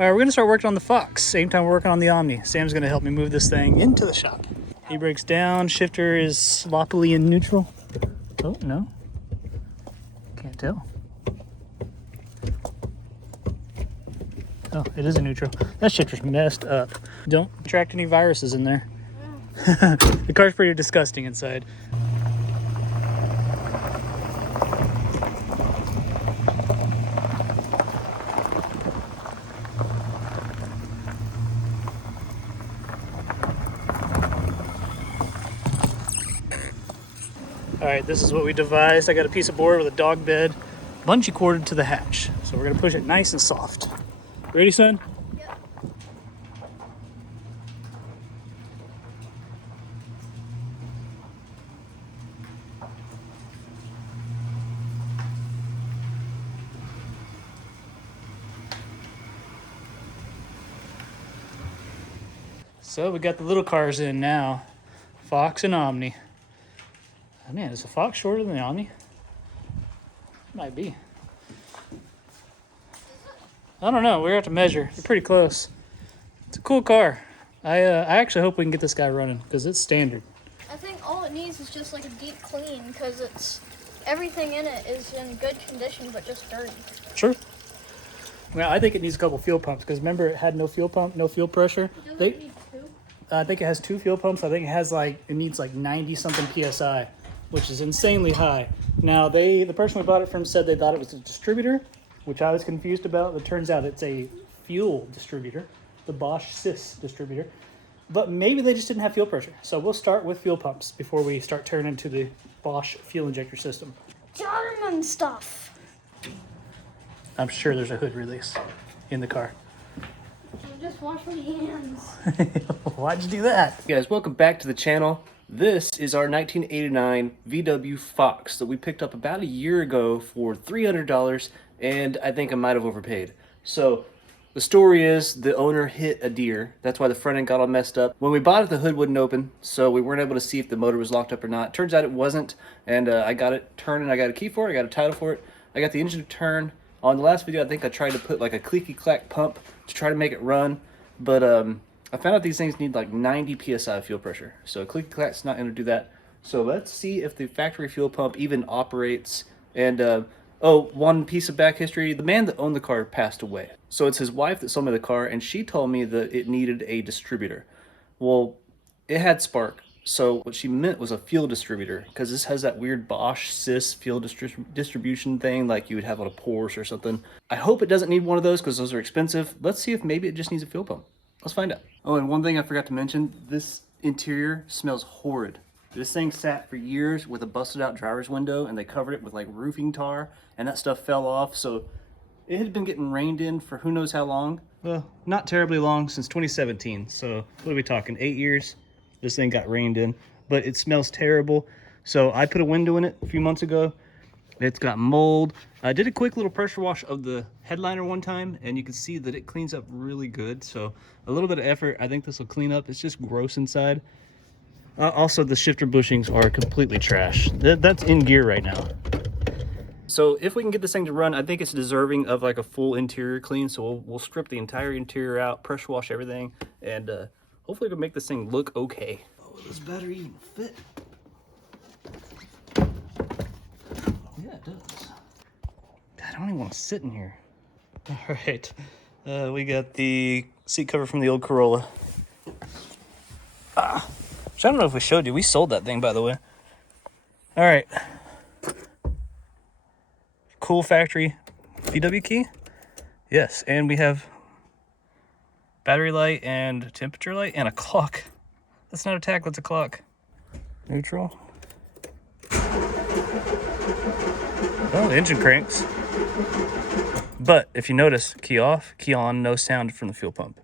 All right, we're gonna start working on the Fox. Same time we're working on the Omni. Sam's gonna help me move this thing into the shop. He breaks down, shifter is sloppily in neutral. Oh, no. Can't tell. Oh, it is a neutral. That shifter's messed up. Don't attract any viruses in there. The car's pretty disgusting inside. All right, this is what we devised. I got a piece of board with a dog bed, bungee corded to the hatch. So we're gonna push it nice and soft. Ready, son? Yep. So we got the little cars in now. Fox and Omni. Oh, man, is the Fox shorter than the Omni? Might be. I don't know. We're gonna have to measure. They're pretty close. It's a cool car. I actually hope we can get this guy running because it's standard. I think all it needs is just like a deep clean because it's everything in it is in good condition but just dirty. Sure. Well, I think it needs a couple fuel pumps because remember it had no fuel pump, no fuel pressure. Does it need two? I think it has 2 fuel pumps. I think it needs like 90 something psi, which is insanely high. Now the person we bought it from said they thought it was a distributor, which I was confused about. It turns out it's a fuel distributor, the Bosch Sys distributor. But maybe they just didn't have fuel pressure. So we'll start with fuel pumps before we start turning to the Bosch fuel injector system. German stuff. I'm sure there's a hood release in the car. Just wash my hands. Why'd you do that? Hey guys, welcome back to the channel. This is our 1989 VW Fox that we picked up about a year ago for $300, and I think I might have overpaid. So the story is the owner hit a deer. That's why the front end got all messed up. When we bought it, the hood wouldn't open, so we weren't able to see if the motor was locked up or not. Turns out it wasn't, and I got it turning. I got a key for it, I got a title for it. I got the engine to turn. On the last video, I think I tried to put like a clicky-clack pump to try to make it run, but I found out these things need like 90 psi fuel pressure. So a clicky-clack's not going to do that. So let's see if the factory fuel pump even operates. And oh, one piece of back history: the man that owned the car passed away. So it's his wife that sold me the car, and she told me that it needed a distributor. Well, it had spark. So what she meant was a fuel distributor, because this has that weird Bosch Sys fuel distribution thing like you would have on a Porsche or something. I hope it doesn't need one of those because those are expensive. Let's see if maybe it just needs a fuel pump. Let's find out. Oh, and one thing I forgot to mention, this interior smells horrid. This thing sat for years with a busted out driver's window, and they covered it with like roofing tar, and that stuff fell off. So it had been getting rained in for who knows how long. Well, not terribly long, since 2017. So what are we talking, 8 years? This thing got rained in, but it smells terrible. So I put a window in it a few months ago. It's got mold. I did a quick little pressure wash of the headliner one time, and you can see that it cleans up really good. So a little bit of effort, I think this will clean up. It's just gross inside. Also, the shifter bushings are completely trash. That's in gear right now. So if we can get this thing to run, I think it's deserving of like a full interior clean. So we'll strip the entire interior out, pressure wash everything, and hopefully it'll make this thing look okay. Oh, will this battery even fit? Yeah, it does. God, I don't even want to sit in here. All right, we got the seat cover from the old Corolla. Which I don't know if we showed you. We sold that thing, by the way. All right. Cool factory VW key. Yes, and we have battery light and temperature light and a clock. That's not a tach, that's a clock. Neutral. Oh, the engine cranks. But if you notice, key off, key on, no sound from the fuel pump.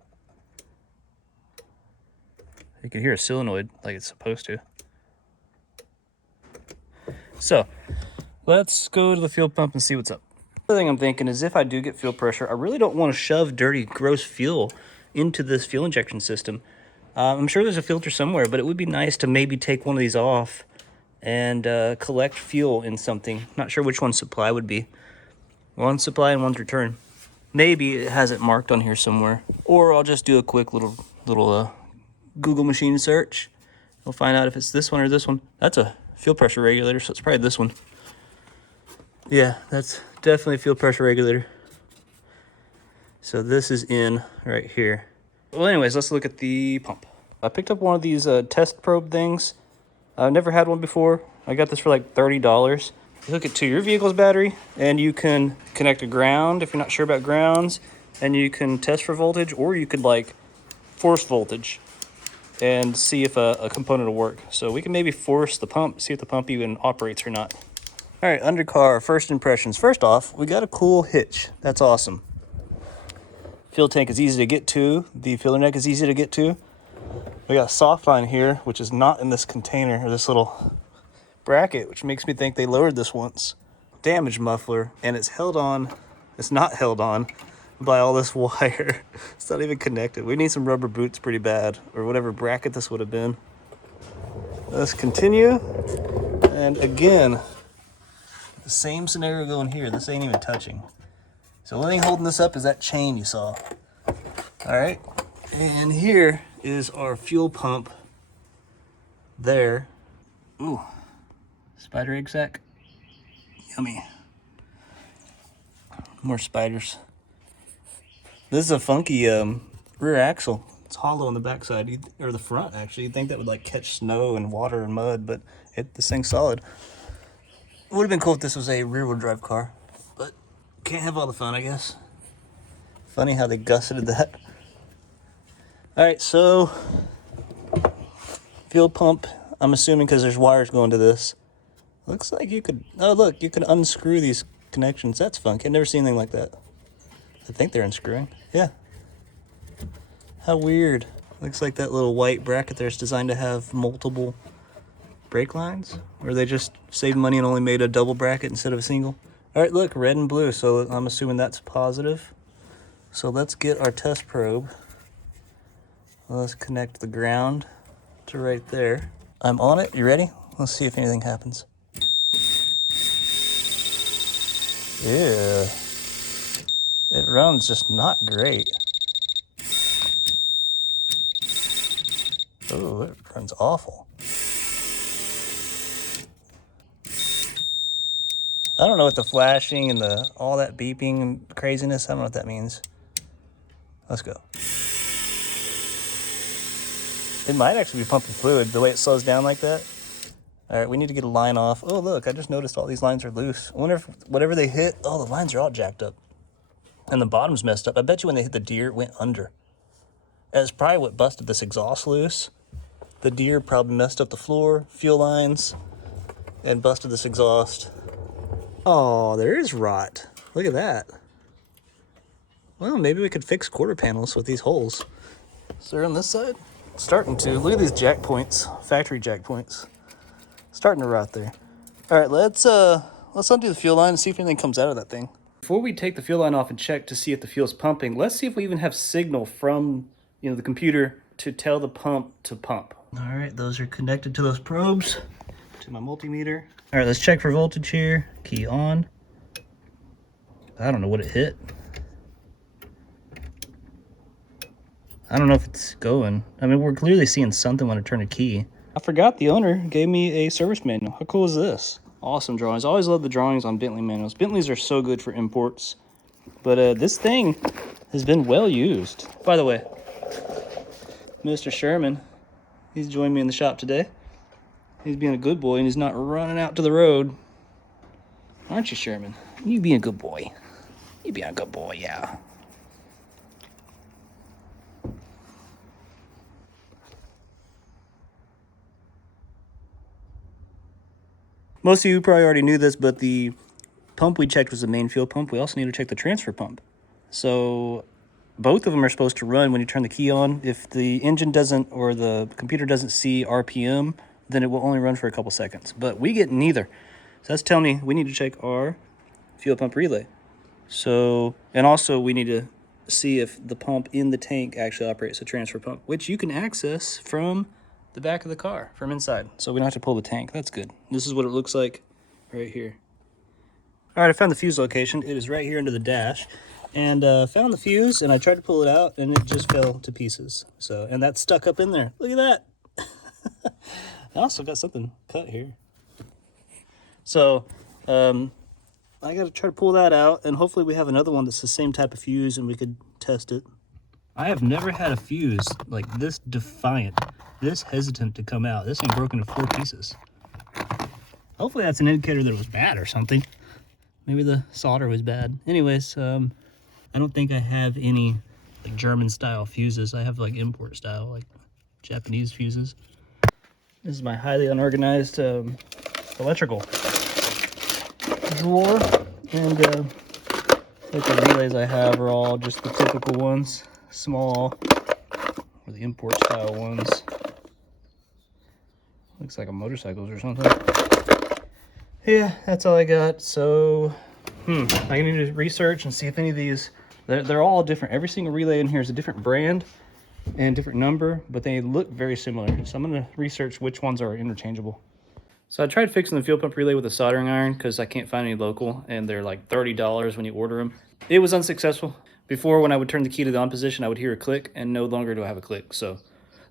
You can hear a solenoid like it's supposed to. So let's go to the fuel pump and see what's up. The other thing I'm thinking is if I do get fuel pressure, I really don't want to shove dirty, gross fuel into this fuel injection system. I'm sure there's a filter somewhere, but it would be nice to maybe take one of these off and collect fuel in something. Not sure which one supply would be. One's supply and one's return. Maybe it has it marked on here somewhere. Or I'll just do a quick little Google machine search. We'll find out if it's this one or this one. That's a fuel pressure regulator, so it's probably this one. Yeah, that's definitely a fuel pressure regulator. So this is in right here. Well, anyways, let's look at the pump. I picked up one of these test probe things. I've never had one before. I got this for like $30. You hook it to your vehicle's battery, and you can connect to ground if you're not sure about grounds, and you can test for voltage, or you could like force voltage and see if a component will work. So we can maybe force the pump, see if the pump even operates or not. All right, undercar, first impressions. First off, we got a cool hitch. That's awesome. Fuel tank is easy to get to. The filler neck is easy to get to. We got a soft line here, which is not in this container, or this little bracket, which makes me think they lowered this once. Damaged muffler, and it's held on. It's not held on by all this wire. It's not even connected. We need some rubber boots pretty bad, or whatever bracket this would have been. Let's continue. And again, the same scenario going here. This ain't even touching. So the only thing holding this up is that chain you saw. All right, and here is our fuel pump there. Ooh, spider egg sack. Yummy. More spiders. This is a funky rear axle. It's hollow on the backside, or the front actually. You'd think that would like catch snow and water and mud, but this thing's solid. It would have been cool if this was a rear-wheel drive car, but can't have all the fun, I guess. Funny how they gusseted that. All right, so fuel pump, I'm assuming because there's wires going to this. Looks like you could, oh look, you can unscrew these connections. That's funky. I've never seen anything like that. I think they're unscrewing. Yeah. How weird. Looks like that little white bracket there is designed to have multiple brake lines. Or they just saved money and only made a double bracket instead of a single. All right, look, red and blue. So I'm assuming that's positive. So let's get our test probe. Let's connect the ground to right there. I'm on it. You ready? Let's see if anything happens. Yeah. It runs just not great. Oh, it runs awful. I don't know what the flashing and all that beeping and craziness, I don't know what that means. Let's go. It might actually be pumping fluid, the way it slows down like that. All right, we need to get a line off. Oh, look, I just noticed all these lines are loose. I wonder if whatever they hit, oh, the lines are all jacked up. And the bottom's messed up. I bet you when they hit the deer, it went under. That's probably what busted this exhaust loose. The deer probably messed up the floor, fuel lines, and busted this exhaust. Oh, there is rot. Look at that. Well, maybe we could fix quarter panels with these holes. Is there on this side? Starting to. Look at these jack points, factory jack points. Starting to rot there. All right, let's undo the fuel line and see if anything comes out of that thing. Before we take the fuel line off and check to see if the fuel's pumping, let's see if we even have signal from the computer to tell the pump to pump. All right, those are connected to those probes, to my multimeter. All right, let's check for voltage here. Key on. I don't know what it hit. I don't know if it's going. I mean, we're clearly seeing something when I turn a key. I forgot the owner gave me a service manual. How cool is this? Awesome drawings. I always love the drawings on Bentley manuals. Bentleys are so good for imports. But this thing has been well used. By the way, Mr. Sherman, he's joined me in the shop today. He's being a good boy and he's not running out to the road. Aren't you, Sherman? You being a good boy. You being a good boy, yeah. Most of you probably already knew this, but the pump we checked was the main fuel pump. We also need to check the transfer pump. So both of them are supposed to run when you turn the key on. If the engine doesn't, or the computer doesn't see RPM, then it will only run for a couple seconds. But we get neither. So that's telling me we need to check our fuel pump relay. So, and also we need to see if the pump in the tank actually operates a transfer pump, which you can access from the back of the car, from inside. So we don't have to pull the tank. That's good. This is what it looks like right here. All right, I found the fuse location. It is right here under the dash. and found the fuse, and I tried to pull it out, and it just fell to pieces. So, and that's stuck up in there. Look at that. I also got something cut here. So, I got to try to pull that out, and hopefully we have another one that's the same type of fuse, and we could test it. I have never had a fuse like this defiant, this hesitant to come out. This thing broken into 4 pieces. Hopefully that's an indicator that it was bad or something. Maybe the solder was bad. Anyways, I don't think I have any like German style fuses. I have like import style, like Japanese fuses. This is my highly unorganized electrical drawer, and like the relays I have are all just the typical ones, small, or the import style ones. Looks like a motorcycles or something. Yeah, that's all I got. So, I need to research and see if any of these, they're all different. Every single relay in here is a different brand and different number, but they look very similar. So I'm gonna research which ones are interchangeable. So I tried fixing the fuel pump relay with a soldering iron because I can't find any local, and they're like $30 when you order them. It was unsuccessful. Before, when I would turn the key to the on position, I would hear a click, and no longer do I have a click. So,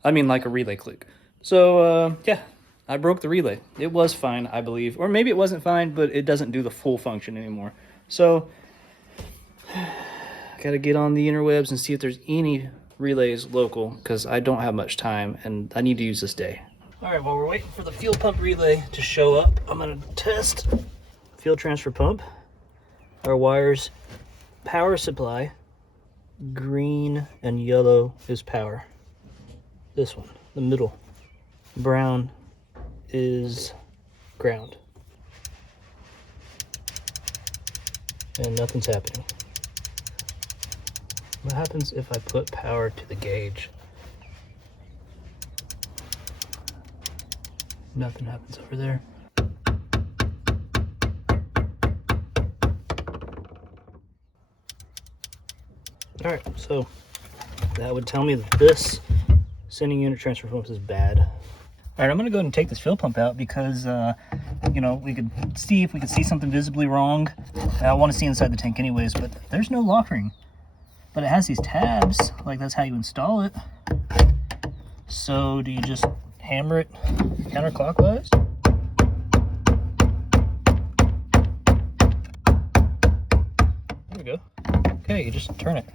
I mean like a relay click. So, yeah, I broke the relay. It was fine, I believe. Or maybe it wasn't fine, but it doesn't do the full function anymore. So, I gotta get on the interwebs and see if there's any relays local, because I don't have much time, and I need to use this day. All right, while we're waiting for the fuel pump relay to show up, I'm gonna test fuel transfer pump. Our wires, power supply, green and yellow is power. This one, the middle, brown is ground. And nothing's happening. What happens if I put power to the gauge? Nothing happens over there. All right, so that would tell me that this sending unit transfer pump is bad. All right, I'm gonna go ahead and take this fuel pump out because, you know, we could see if we could see something visibly wrong. I want to see inside the tank anyways, but there's no lock ring. But it has these tabs, like that's how you install it. So do you just hammer it counterclockwise? There we go. Okay, you just turn it.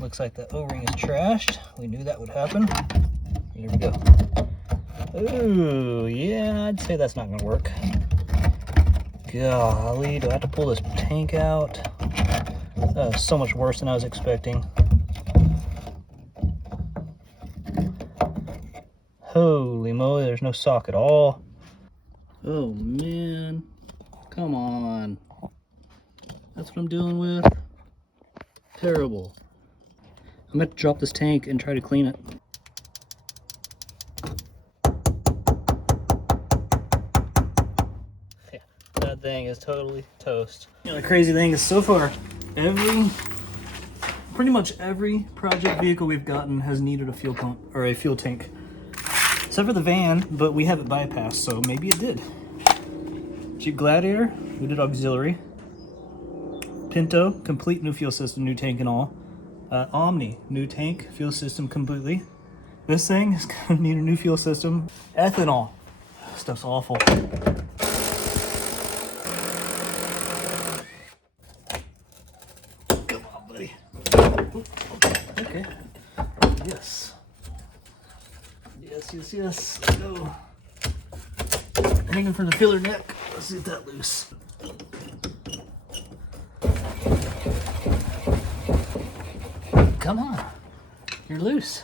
Looks like the O-ring is trashed. We knew that would happen. Here we go. Ooh, yeah, I'd say that's not gonna work. Golly, do I have to pull this tank out? That was so much worse than I was expecting. Holy moly, there's no sock at all. Oh man, come on. That's what I'm dealing with? Terrible. I'm gonna have to drop this tank and try to clean it. Yeah, that thing is totally toast. You know, the crazy thing is so far, pretty much every project vehicle we've gotten has needed a fuel pump or a fuel tank. Except for the van, but we have it bypassed, so maybe it did. Jeep Gladiator, we did auxiliary. Pinto, complete new fuel system, new tank and all. Omni, new tank, fuel system completely. This thing is gonna need a new fuel system. Ethanol, stuff's awful. Come on, buddy. Okay, yes. Yes. Let's go. Hanging from the filler neck. Let's get that loose. Come on. You're loose.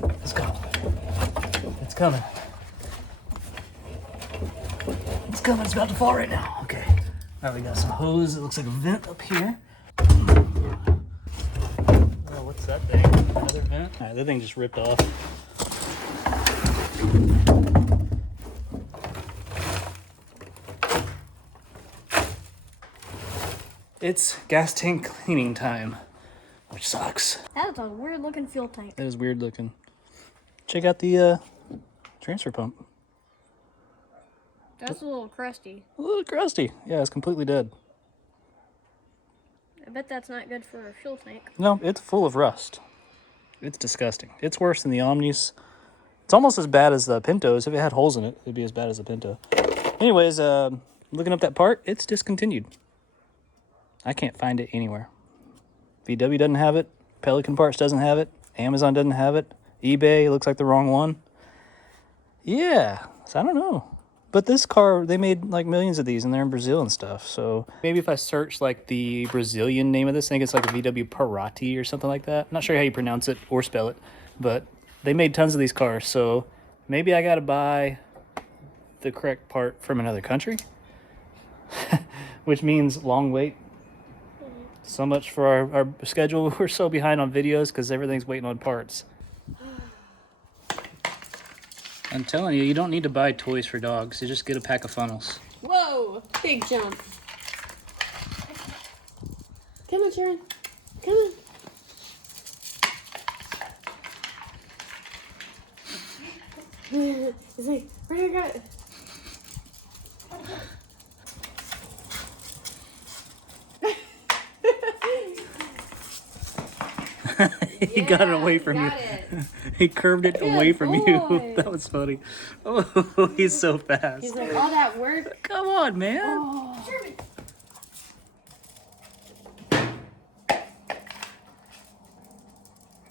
Let's go. It's coming. It's coming. It's about to fall right now. Okay. All right, we got some hose. It looks like a vent up here. Oh, what's that thing? Another vent? All right, that thing just ripped off. It's gas tank cleaning time, which sucks. That's a weird looking fuel tank. That is weird looking. Check out the transfer pump. That's a little crusty. A little crusty. Yeah, it's completely dead. I bet that's not good for a fuel tank. No, it's full of rust. It's disgusting. It's worse than the Omnis. It's almost as bad as the Pintos. If it had holes in it, it'd be as bad as the Pinto. Anyways, looking up that part, it's discontinued. I can't find it anywhere. VW doesn't have it. Pelican Parts doesn't have it. Amazon doesn't have it. eBay looks like the wrong one. Yeah, so I don't know. But this car, they made like millions of these, and they're in Brazil and stuff. So maybe if I search like the Brazilian name of this, I think it's like a VW Parati or something like that. I'm not sure how you pronounce it or spell it, but they made tons of these cars. So maybe I got to buy the correct part from another country, which means long wait. So much for our schedule. We're so behind on videos because everything's waiting on parts. I'm telling you, you don't need to buy toys for dogs. You just get a pack of funnels. Whoa, big jump. Come on, Sharon. Come on. It's like, where you go? He got it away from you. He curved it away from you. boy. That was funny. Oh, he's so fast. He's like, all that work. Come on, man. Oh.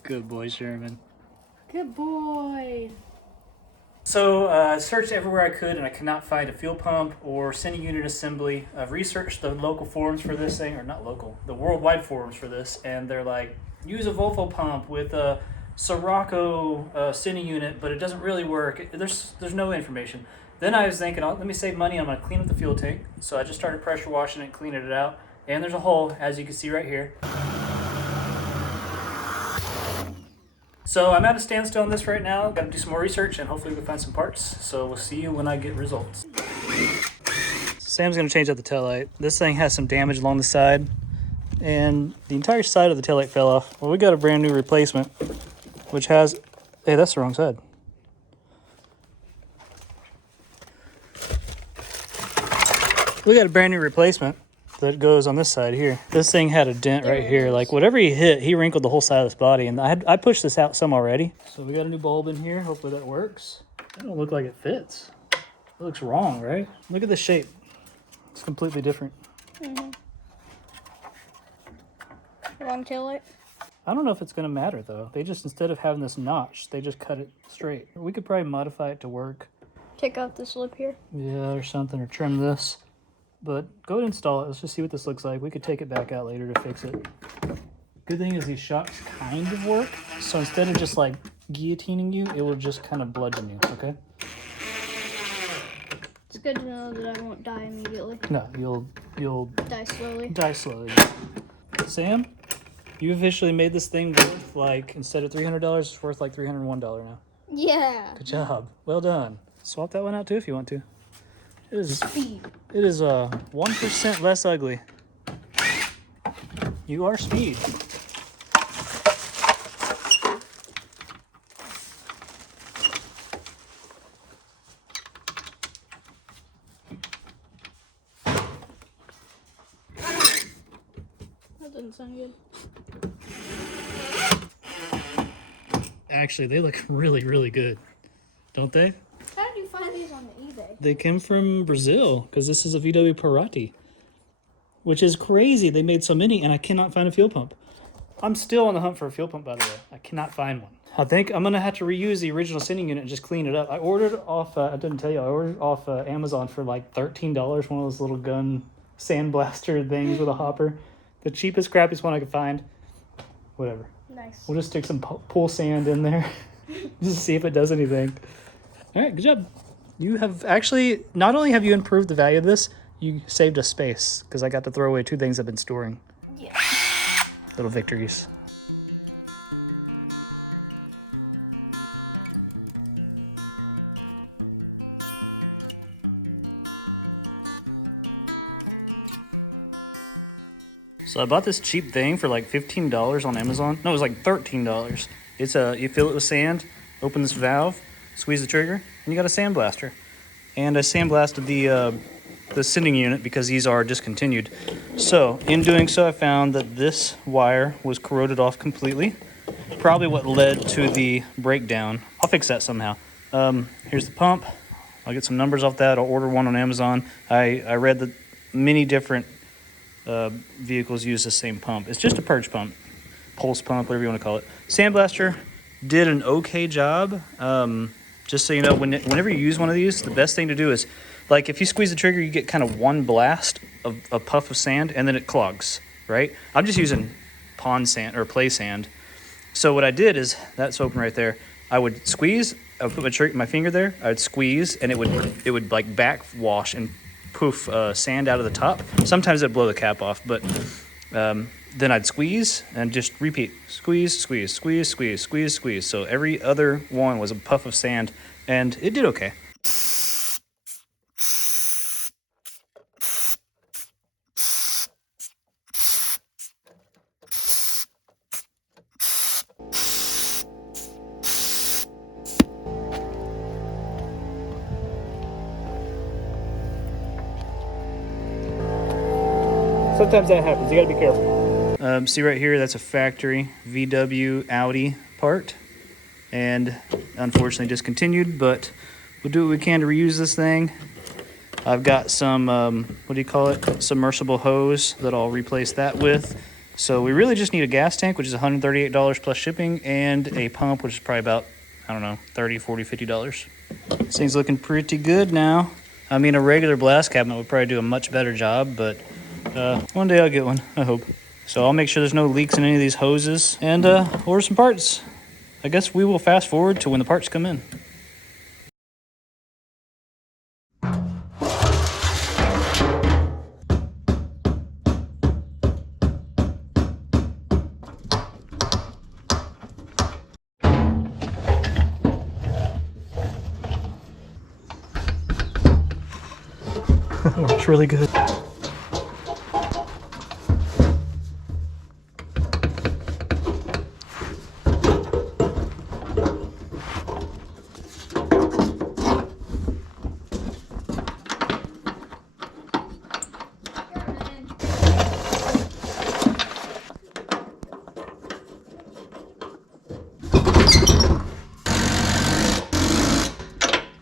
Good boy, Sherman. Good boy. So I searched everywhere I could, and I could not find a fuel pump or sending unit assembly. I've researched the local forums for this thing, or not local, the worldwide forums for this, and they're like, use a Volvo pump with a Sirocco sending unit, but it doesn't really work. There's no information. Then I was thinking, let me save money. I'm going to clean up the fuel tank. So I just started pressure washing it and cleaning it out. And there's a hole, as you can see right here. So I'm at a standstill on this right now. Got to do some more research, and hopefully we can find some parts. So we'll see you when I get results. Sam's going to change out the taillight. This thing has some damage along the side, and the entire side of the taillight fell off. Well, we got a brand new replacement, which has... Hey, that's the wrong side. We got a brand new replacement that goes on this side here. This thing had a dent right here. Like whatever he hit, he wrinkled the whole side of this body. And I pushed this out some already. So we got a new bulb in here. Hopefully that works. That don't look like it fits. It looks wrong, right? Look at the shape. It's completely different. Mm-hmm. Wrong taillight. I don't know if it's going to matter though. They just, instead of having this notch, they just cut it straight. We could probably modify it to work. Take off this lip here. Yeah, or something, or trim this. But go ahead and install it. Let's just see what this looks like. We could take it back out later to fix it. Good thing is these shocks kind of work. So instead of just like guillotining you, it will just kind of bludgeon you, okay? It's good to know that I won't die immediately. No, you'll Die slowly. die slowly. Sam, you officially made this thing worth like, instead of $300, it's worth like $301 now. Yeah. Good job. Well done. Swap that one out too if you want to. It is Speed. It is 1% less ugly. You are speed. That doesn't sound good. Actually, they look really, really good, don't they? How did you find these on the eBay? They came from Brazil because this is a VW Parati, which is crazy. They made so many, and I cannot find a fuel pump. I'm still on the hunt for a fuel pump, by the way. I cannot find one. I think I'm going to have to reuse the original sending unit and just clean it up. I ordered off, I didn't tell you, I ordered off Amazon for like $13, one of those little gun sandblaster things with a hopper. The cheapest, crappiest one I could find. Whatever. Nice. We'll just stick some pool sand in there just to see if it does anything. All right, good job. You have actually, not only have you improved the value of this, you saved us space because I got to throw away 2 things I've been storing. Yeah. Little victories. So I bought this cheap thing for like $15 on Amazon. No, it was like $13. It's you fill it with sand, open this valve, squeeze the trigger, and you got a sandblaster. And I sandblasted the sending unit because these are discontinued. So in doing so, I found that this wire was corroded off completely. Probably what led to the breakdown. I'll fix that somehow. Here's the pump. I'll get some numbers off that. I'll order one on Amazon. I read that many different vehicles use the same pump. It's just a purge pump, pulse pump, whatever you want to call it. Sandblaster did an okay job. Just so you know, whenever you use one of these, the best thing to do is, like, if you squeeze the trigger, you get kind of one blast of a puff of sand, and then it clogs, right? I'm just using pond sand or play sand. So what I did is, that's open right there. I would squeeze. I would put my finger there. I would squeeze, and it would like backwash and poof sand out of the top. Sometimes it'd blow the cap off, but then I'd squeeze and just repeat. Squeeze, squeeze, squeeze, squeeze, squeeze, squeeze. So every other one was a puff of sand, and it did okay. Sometimes that happens. You gotta be careful. See right here, that's a factory VW Audi part, and unfortunately discontinued, but we'll do what we can to reuse this thing. I've got some, what do you call it? Submersible hose that I'll replace that with. So we really just need a gas tank, which is $138 plus shipping, and a pump, which is probably about, I don't know, $30, $40, $50. This thing's looking pretty good now. I mean, a regular blast cabinet would probably do a much better job, but one day I'll get one, I hope. So I'll make sure there's no leaks in any of these hoses and order some parts. I guess we will fast forward to when the parts come in. That works really good.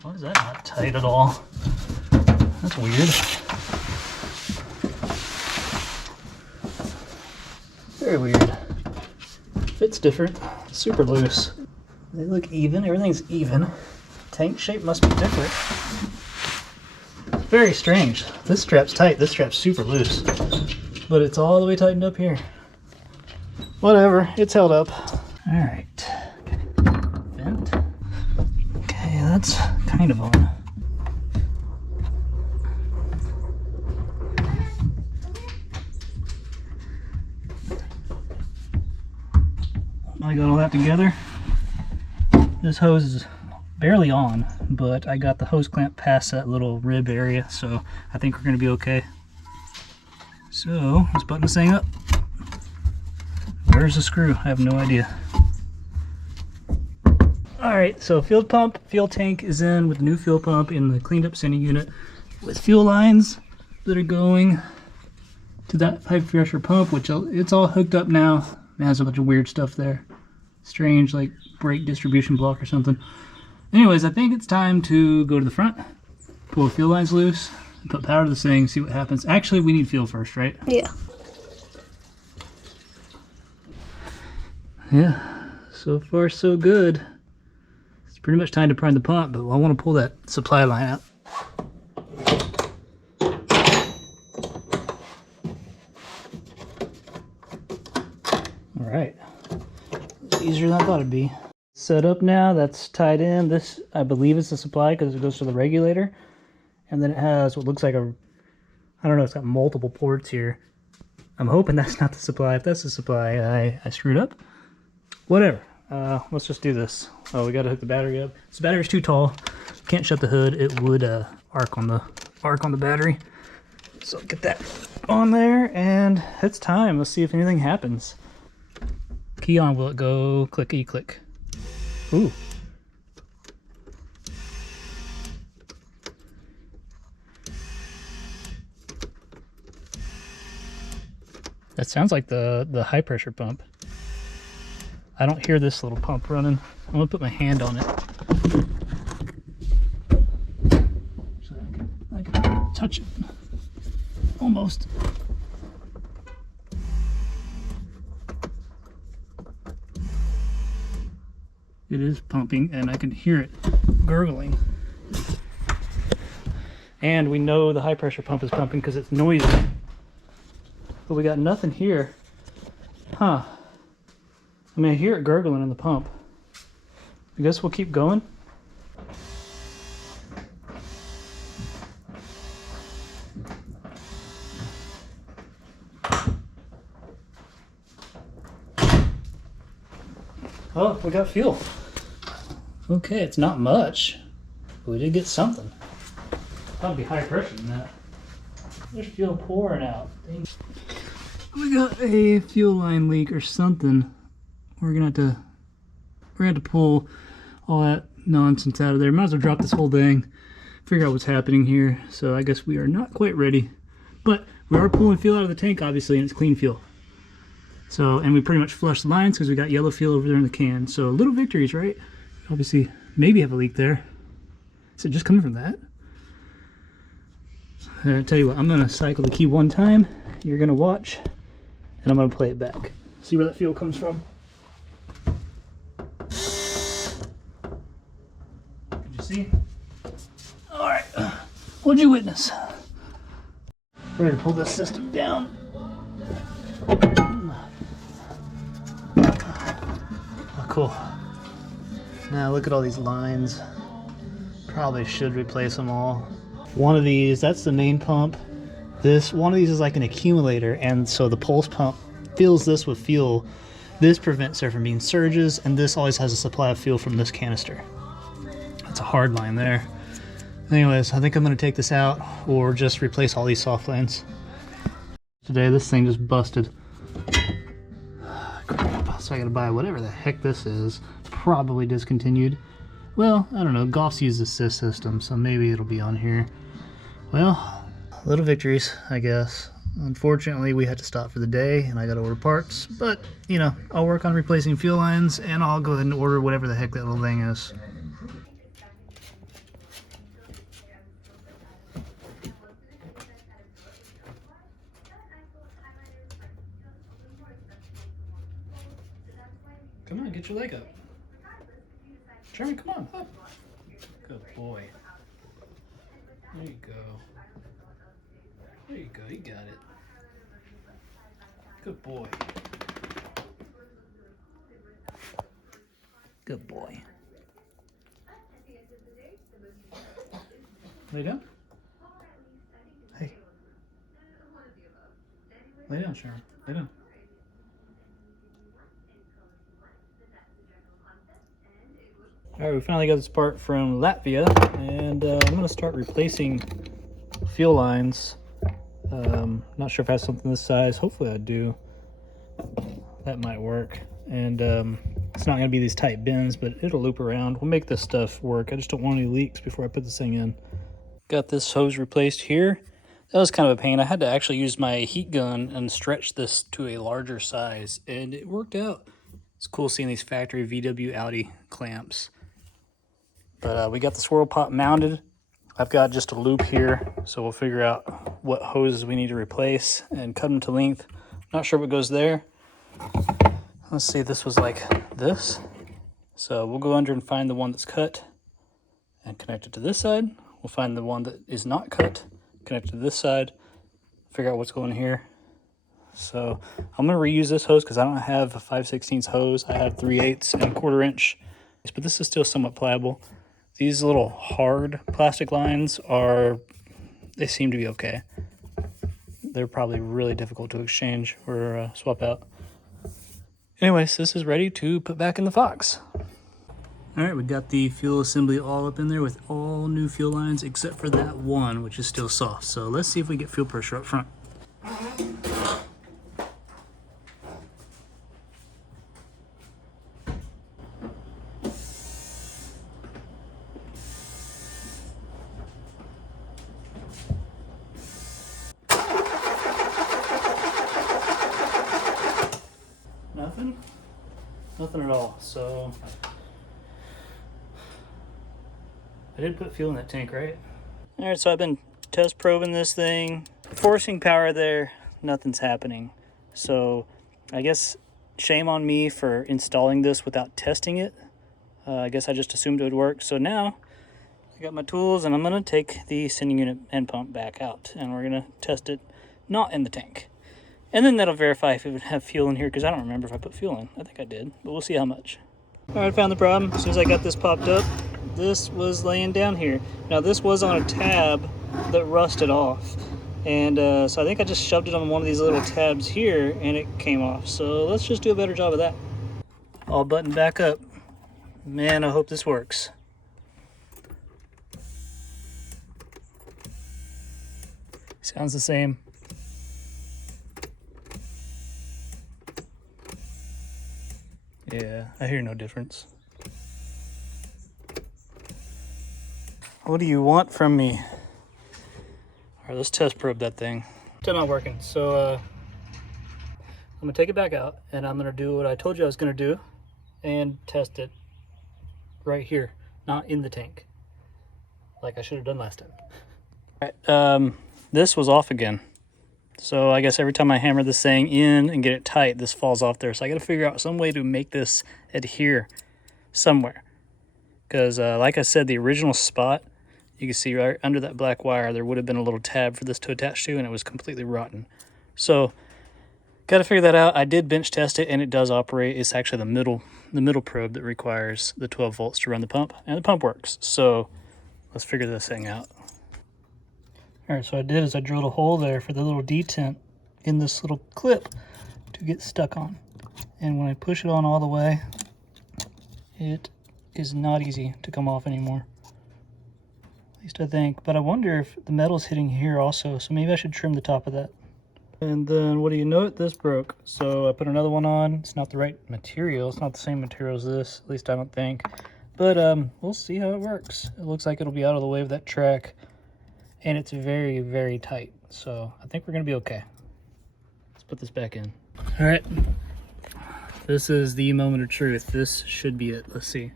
Why is that not tight at all? That's weird. Very weird. Fits different. Super loose. They look even. Everything's even. Tank shape must be different. Very strange. This strap's tight. This strap's super loose. But it's all the way tightened up here. Whatever. It's held up. Alright. Vent. Okay, that's kind of on. I got all that together. This hose is barely on, but I got the hose clamp past that little rib area, so I think we're going to be okay. So let's button this thing up. Where's the screw? I have no idea. Alright, so fuel pump, fuel tank is in with the new fuel pump in the cleaned up sending unit with fuel lines that are going to that pipe pressure pump, which it's all hooked up now. It has a bunch of weird stuff there. Strange, like brake distribution block or something. Anyways, I think it's time to go to the front, pull the fuel lines loose, and put power to this thing, see what happens. Actually, we need fuel first, right? Yeah. Yeah, so far so good. It's pretty much time to prime the pump, but I want to pull that supply line out. All right. Easier than I thought it'd be. Set up now, that's tied in. This, I believe, is the supply because it goes to the regulator. And then it has what looks like a, I don't know, it's got multiple ports here. I'm hoping that's not the supply. If that's the supply, I screwed up. Whatever. Let's just do this. Oh, we gotta hook the battery up. This battery's too tall. Can't shut the hood. It would arc on the battery. So get that on there, and it's time. Let's see if anything happens. Key on, will it go clicky click? Ooh. That sounds like the high pressure pump. I don't hear this little pump running. I'm gonna put my hand on it. So I can touch it. Almost. It is pumping and I can hear it gurgling. And we know the high pressure pump is pumping because it's noisy. But we got nothing here. Huh. I mean, I hear it gurgling in the pump. I guess we'll keep going. Oh, we got fuel. Okay, it's not much, but we did get something. That'll be high pressure than that. There's fuel pouring out. Dang. We got a fuel line leak or something. We're gonna have to pull all that nonsense out of there. Might as well drop this whole thing, figure out what's happening here. So I guess we are not quite ready, but we are pulling fuel out of the tank, obviously, and it's clean fuel. So, and we pretty much flushed the lines because we got yellow fuel over there in the can. So little victories, right? Obviously, maybe have a leak there. Is it just coming from that? I'll tell you what, I'm gonna cycle the key one time. You're gonna watch, and I'm gonna play it back. See where that fuel comes from. Did you see? All right, what'd you witness? We're gonna pull this system down. Oh, cool. Now look at all these lines. Probably should replace them all. One of these, that's the main pump. One of these is like an accumulator, and so the pulse pump fills this with fuel. This prevents there from being surges, and this always has a supply of fuel from this canister. That's a hard line there. Anyways, I think I'm gonna take this out or just replace all these soft lines. Today this thing just busted. Crap, so I gotta buy whatever the heck this is. Probably discontinued. Well, I don't know, Golf's used the sys system, so maybe it'll be on here. Well, little victories, I guess. Unfortunately, we had to stop for the day, and I gotta order parts, but, you know, I'll work on replacing fuel lines, and I'll go ahead and order whatever the heck that little thing is. Come on, get your leg up. Jeremy, come on, up. Good boy. There you go. There you go, you got it. Good boy. Good boy. Lay down. Hey. Lay down, Sharon. Lay down. Alright, we finally got this part from Latvia, and I'm going to start replacing fuel lines. Not sure if I have something this size. Hopefully I do. That might work. And it's not going to be these tight bends, but it'll loop around. We'll make this stuff work. I just don't want any leaks before I put this thing in. Got this hose replaced here. That was kind of a pain. I had to actually use my heat gun and stretch this to a larger size, and it worked out. It's cool seeing these factory VW Audi clamps. But we got the swirl pot mounted. I've got just a loop here, so we'll figure out what hoses we need to replace and cut them to length. Not sure what goes there. Let's see, this was like this. So we'll go under and find the one that's cut and connect it to this side. We'll find the one that is not cut, connect it to this side, figure out what's going here. So I'm gonna reuse this hose because I don't have a 5/16 hose. I have 3/8 and 1/4 inch, but this is still somewhat pliable. These little hard plastic lines they seem to be okay. They're probably really difficult to exchange or swap out. Anyways, this is ready to put back in the Fox. All right, we got the fuel assembly all up in there with all new fuel lines except for that one, which is still soft. So let's see if we get fuel pressure up front. nothing at all. So I did put fuel in that tank, right? All right, so I've been test probing this thing, forcing power there, nothing's happening. So I guess shame on me for installing this without testing it. I guess I just assumed it would work. So now I got my tools and I'm gonna take the sending unit end pump back out and we're gonna test it not in the tank. And then that'll verify if it would have fuel in here, because I don't remember if I put fuel in. I think I did, but we'll see how much. All right, found the problem. As soon as I got this popped up, this was laying down here. Now this was on a tab that rusted off. And so I think I just shoved it on one of these little tabs here and it came off. So let's just do a better job of that. All buttoned back up. Man, I hope this works. Sounds the same. Yeah, I hear no difference. What do you want from me? All right, let's test probe that thing. Still not working, so I'm gonna take it back out and I'm gonna do what I told you I was gonna do and test it right here, not in the tank, like I should have done last time. All right, this was off again. So I guess every time I hammer this thing in and get it tight, this falls off there. So I got to figure out some way to make this adhere somewhere. Because like I said, the original spot, you can see right under that black wire, there would have been a little tab for this to attach to, and it was completely rotten. So got to figure that out. I did bench test it, and it does operate. It's actually the middle probe that requires the 12 volts to run the pump, and the pump works. So let's figure this thing out. All right, so I did is I drilled a hole there for the little detent in this little clip to get stuck on. And when I push it on all the way, it is not easy to come off anymore. At least I think. But I wonder if the metal's hitting here also, so maybe I should trim the top of that. And then, what do you know it? This broke. So I put another one on. It's not the right material. It's not the same material as this, at least I don't think. But we'll see how it works. It looks like it'll be out of the way of that track. And it's very, very tight. So I think we're gonna be okay. Let's put this back in. All right. This is the moment of truth. This should be it. Let's see.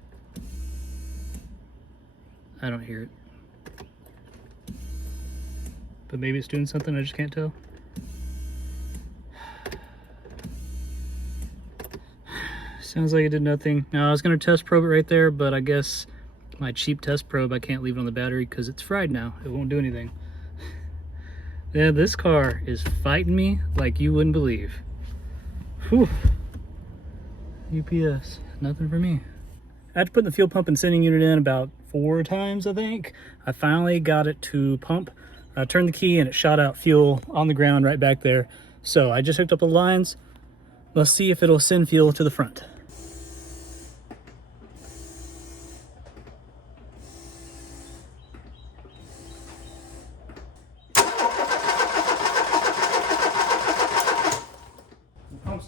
I don't hear it. But maybe it's doing something, I just can't tell. Sounds like it did nothing. Now I was gonna test probe it right there, but I guess my cheap test probe, I can't leave it on the battery because it's fried now. It won't do anything. Yeah, this car is fighting me like you wouldn't believe. Whew. UPS, nothing for me. I had to put the fuel pump and sending unit in about 4 times, I think. I finally got it to pump. I turned the key and it shot out fuel on the ground right back there. So I just hooked up the lines. Let's see if it'll send fuel to the front.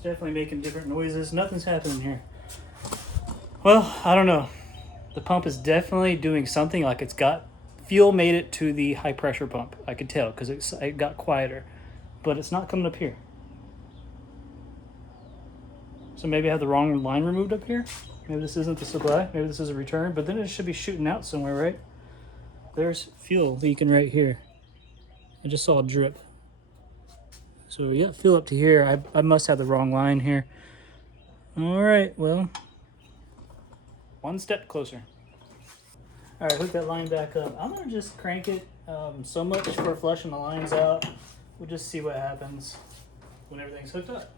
Definitely making different noises. Nothing's happening here. Well, I don't know. The pump is definitely doing something, like it's got fuel, made it to the high pressure pump. I could tell because it got quieter, but it's not coming up here. So maybe I have the wrong line removed up here. Maybe this isn't the supply. Maybe this is a return, but then it should be shooting out somewhere, right? There's fuel leaking right here. I just saw a drip. So yeah, fuel up to here. I must have the wrong line here. All right, well, one step closer. All right, hook that line back up. I'm gonna just crank it so much for flushing the lines out. We'll just see what happens when everything's hooked up.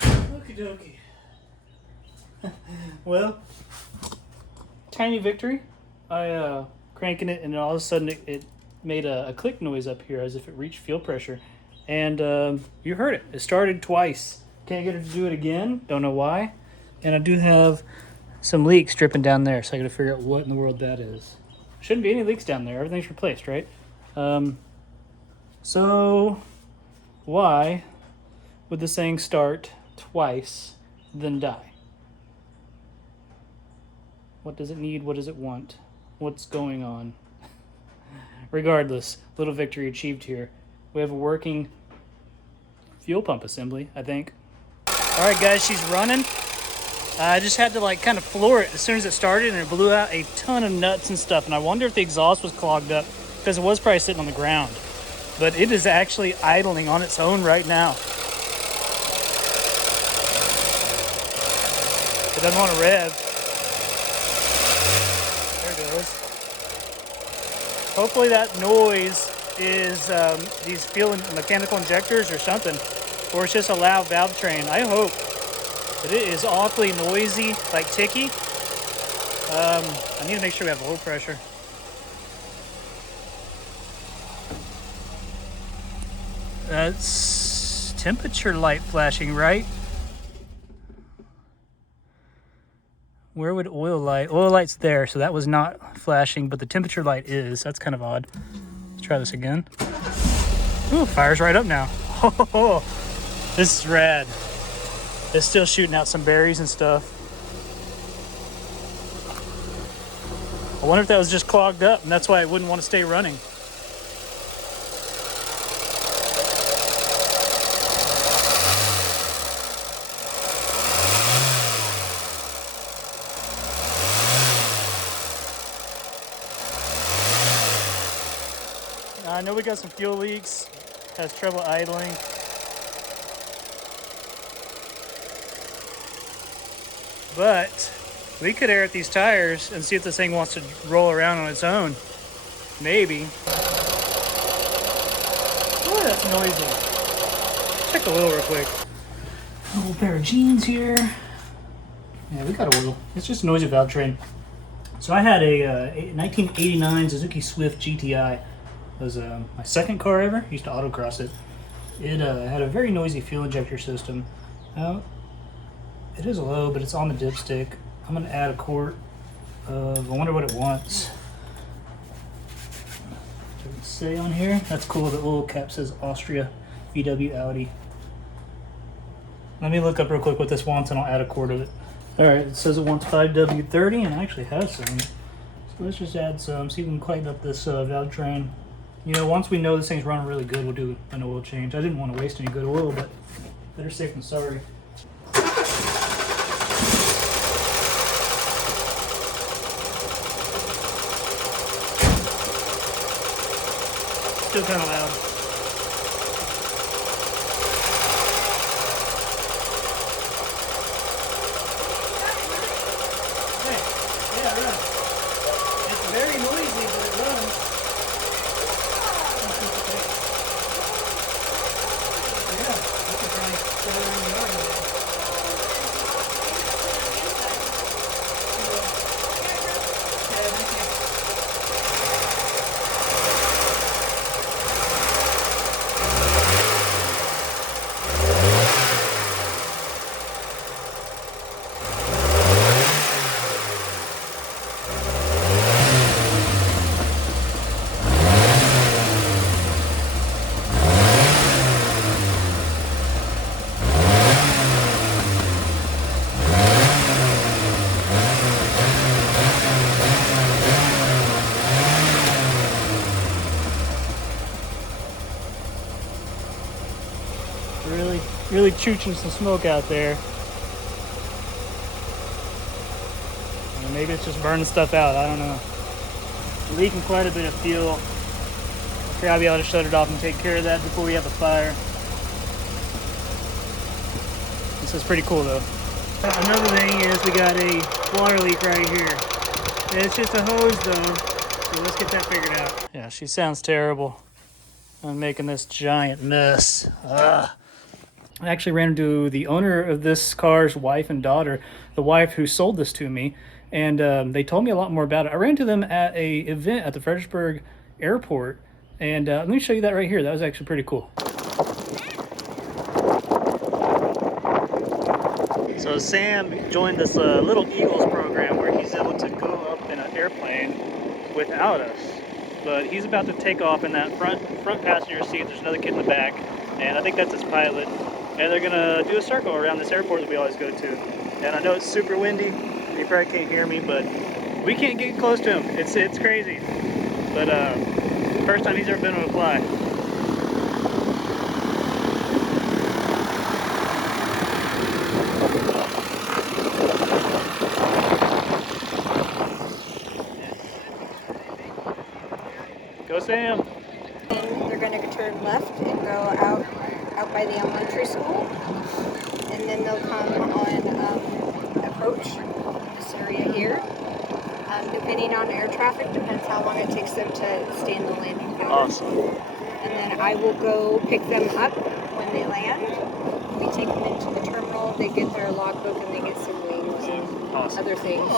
Okie dokie. Well, tiny victory. I cranking it and all of a sudden it made a click noise up here as if it reached fuel pressure. And you heard it. It started twice. Can't get it to do it again. Don't know why. And I do have some leaks dripping down there, so I gotta figure out what in the world that is. Shouldn't be any leaks down there. Everything's replaced, right? So why would this thing start twice, then die? What does it need? What does it want? What's going on? Regardless, little victory achieved here. We have a working fuel pump assembly, I think. All right, guys, she's running. I just had to like kind of floor it as soon as it started, and it blew out a ton of nuts and stuff. And I wonder if the exhaust was clogged up because it was probably sitting on the ground. But it is actually idling on its own right now. It doesn't want to rev. There it goes. Hopefully that noise is these fuel and mechanical injectors or something, or it's just a loud valve train. I hope. But it is awfully noisy, like ticky. I need to make sure we have low pressure. That's temperature light flashing, right? Where would oil light? Oil light's there, so that was not flashing, but the temperature light is. That's kind of odd. Let's try this again. Ooh, fire's right up now. Oh, this is rad. It's still shooting out some berries and stuff. I wonder if that was just clogged up, and that's why it wouldn't want to stay running. I know we got some fuel leaks, has trouble idling. But we could air at these tires and see if this thing wants to roll around on its own. Maybe. Oh, that's noisy. Check the oil real quick. A little pair of jeans here. Yeah, we got oil. It's just a noisy valve train. So I had a 1989 Suzuki Swift GTI. It was my second car ever. I used to autocross it. It had a very noisy fuel injector system. It is low, but it's on the dipstick. I'm gonna add a quart of, I wonder what it wants. Does it say on here? That's cool, the little cap says Austria, VW Audi. Let me look up real quick what this wants and I'll add a quart of it. All right, it says it wants 5W30 and I actually have some. So let's just add some, see if we can quieten up this valve train. You know, once we know this thing's running really good, we'll do an oil change. I didn't want to waste any good oil, but better safe than sorry. Still kind of loud. Hey, yeah, it runs. It's very noisy, but it runs. Yeah, I could probably set it around the yard today. Yeah, thank you. Really chooching some smoke out there. Or maybe it's just burning stuff out, I don't know. Leaking quite a bit of fuel. I'll be able to shut it off and take care of that before we have a fire. This is pretty cool though. Another thing is we got a water leak right here. It's just a hose though, so let's get that figured out. Yeah, she sounds terrible. I'm making this giant mess. Ugh. I actually ran into the owner of this car's wife and daughter, the wife who sold this to me, and they told me a lot more about it. I ran into them at a event at the Fredericksburg airport, and let me show you that right here. That was actually pretty cool. So Sam joined this little Eagles program where he's able to go up in an airplane without us. But he's about to take off in that front passenger seat. There's another kid in the back, and I think that's his pilot. And they're gonna do a circle around this airport that we always go to. And I know it's super windy. You probably can't hear me, but we can't get close to him. It's crazy. But first time he's ever been able to fly. Go Sam! And they're going to turn left and go out by the elementary school, and then they'll come on approach this area here. Depending on air traffic, depends how long it takes them to stay in the landing field. Awesome. And then I will go pick them up when they land. We take them into the terminal, they get their logbook, and they get some wings and Awesome. other things.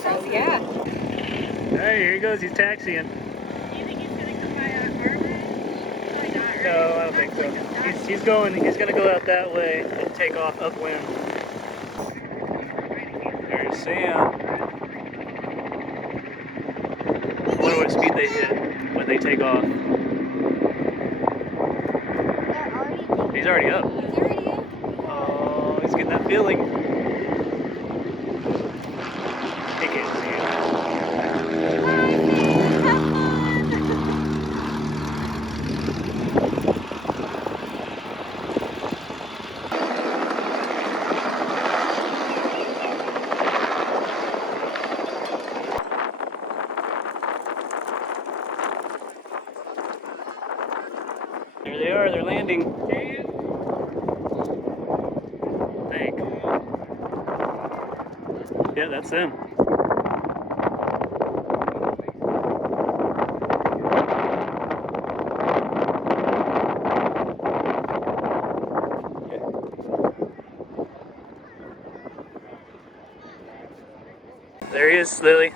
So yeah. Hey, here he goes. He's taxiing. Do you think he's going to come by our way? Probably not, right? No, I don't think so. He's gonna go out that way and take off upwind. There's Sam. I wonder what speed they hit when they take off. He's already up. Oh, he's getting that feeling. He can't see it. There they are, they're landing. Thank. Yeah, that's them. There he is, Lily.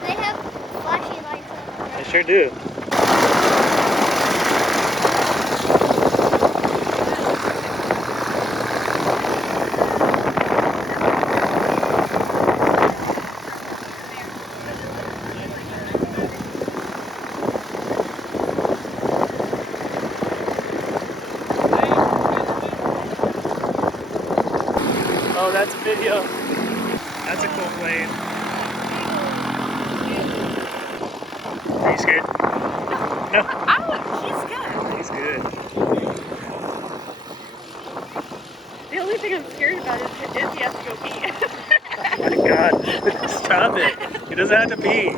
They have flashy lights on. I sure do. Oh, that's a video. That's a cool plane. Are you scared? No. Oh, He's good. the only thing I'm scared about is he has to go pee. Oh my God. Stop it. He doesn't have to pee.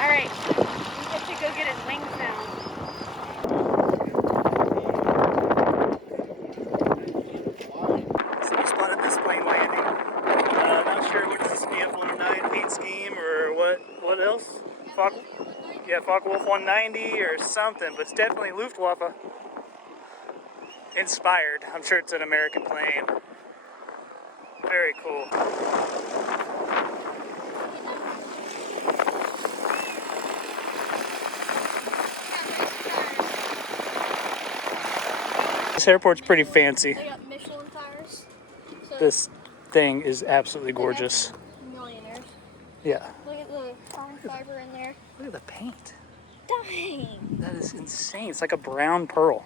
All right, we get to go get his wings now. So we spotted this plane landing. Not sure what this is, DF-109 paint scheme or what else? Focke-Wulf 190 or something, but it's definitely Luftwaffe inspired. I'm sure it's an American plane. Very cool. This airport's pretty fancy. They got Michelin tires. So This thing is absolutely gorgeous. millionaires. Yeah. Look at the carbon fiber in there. Look at the paint. Dang. That is insane. It's like a brown pearl.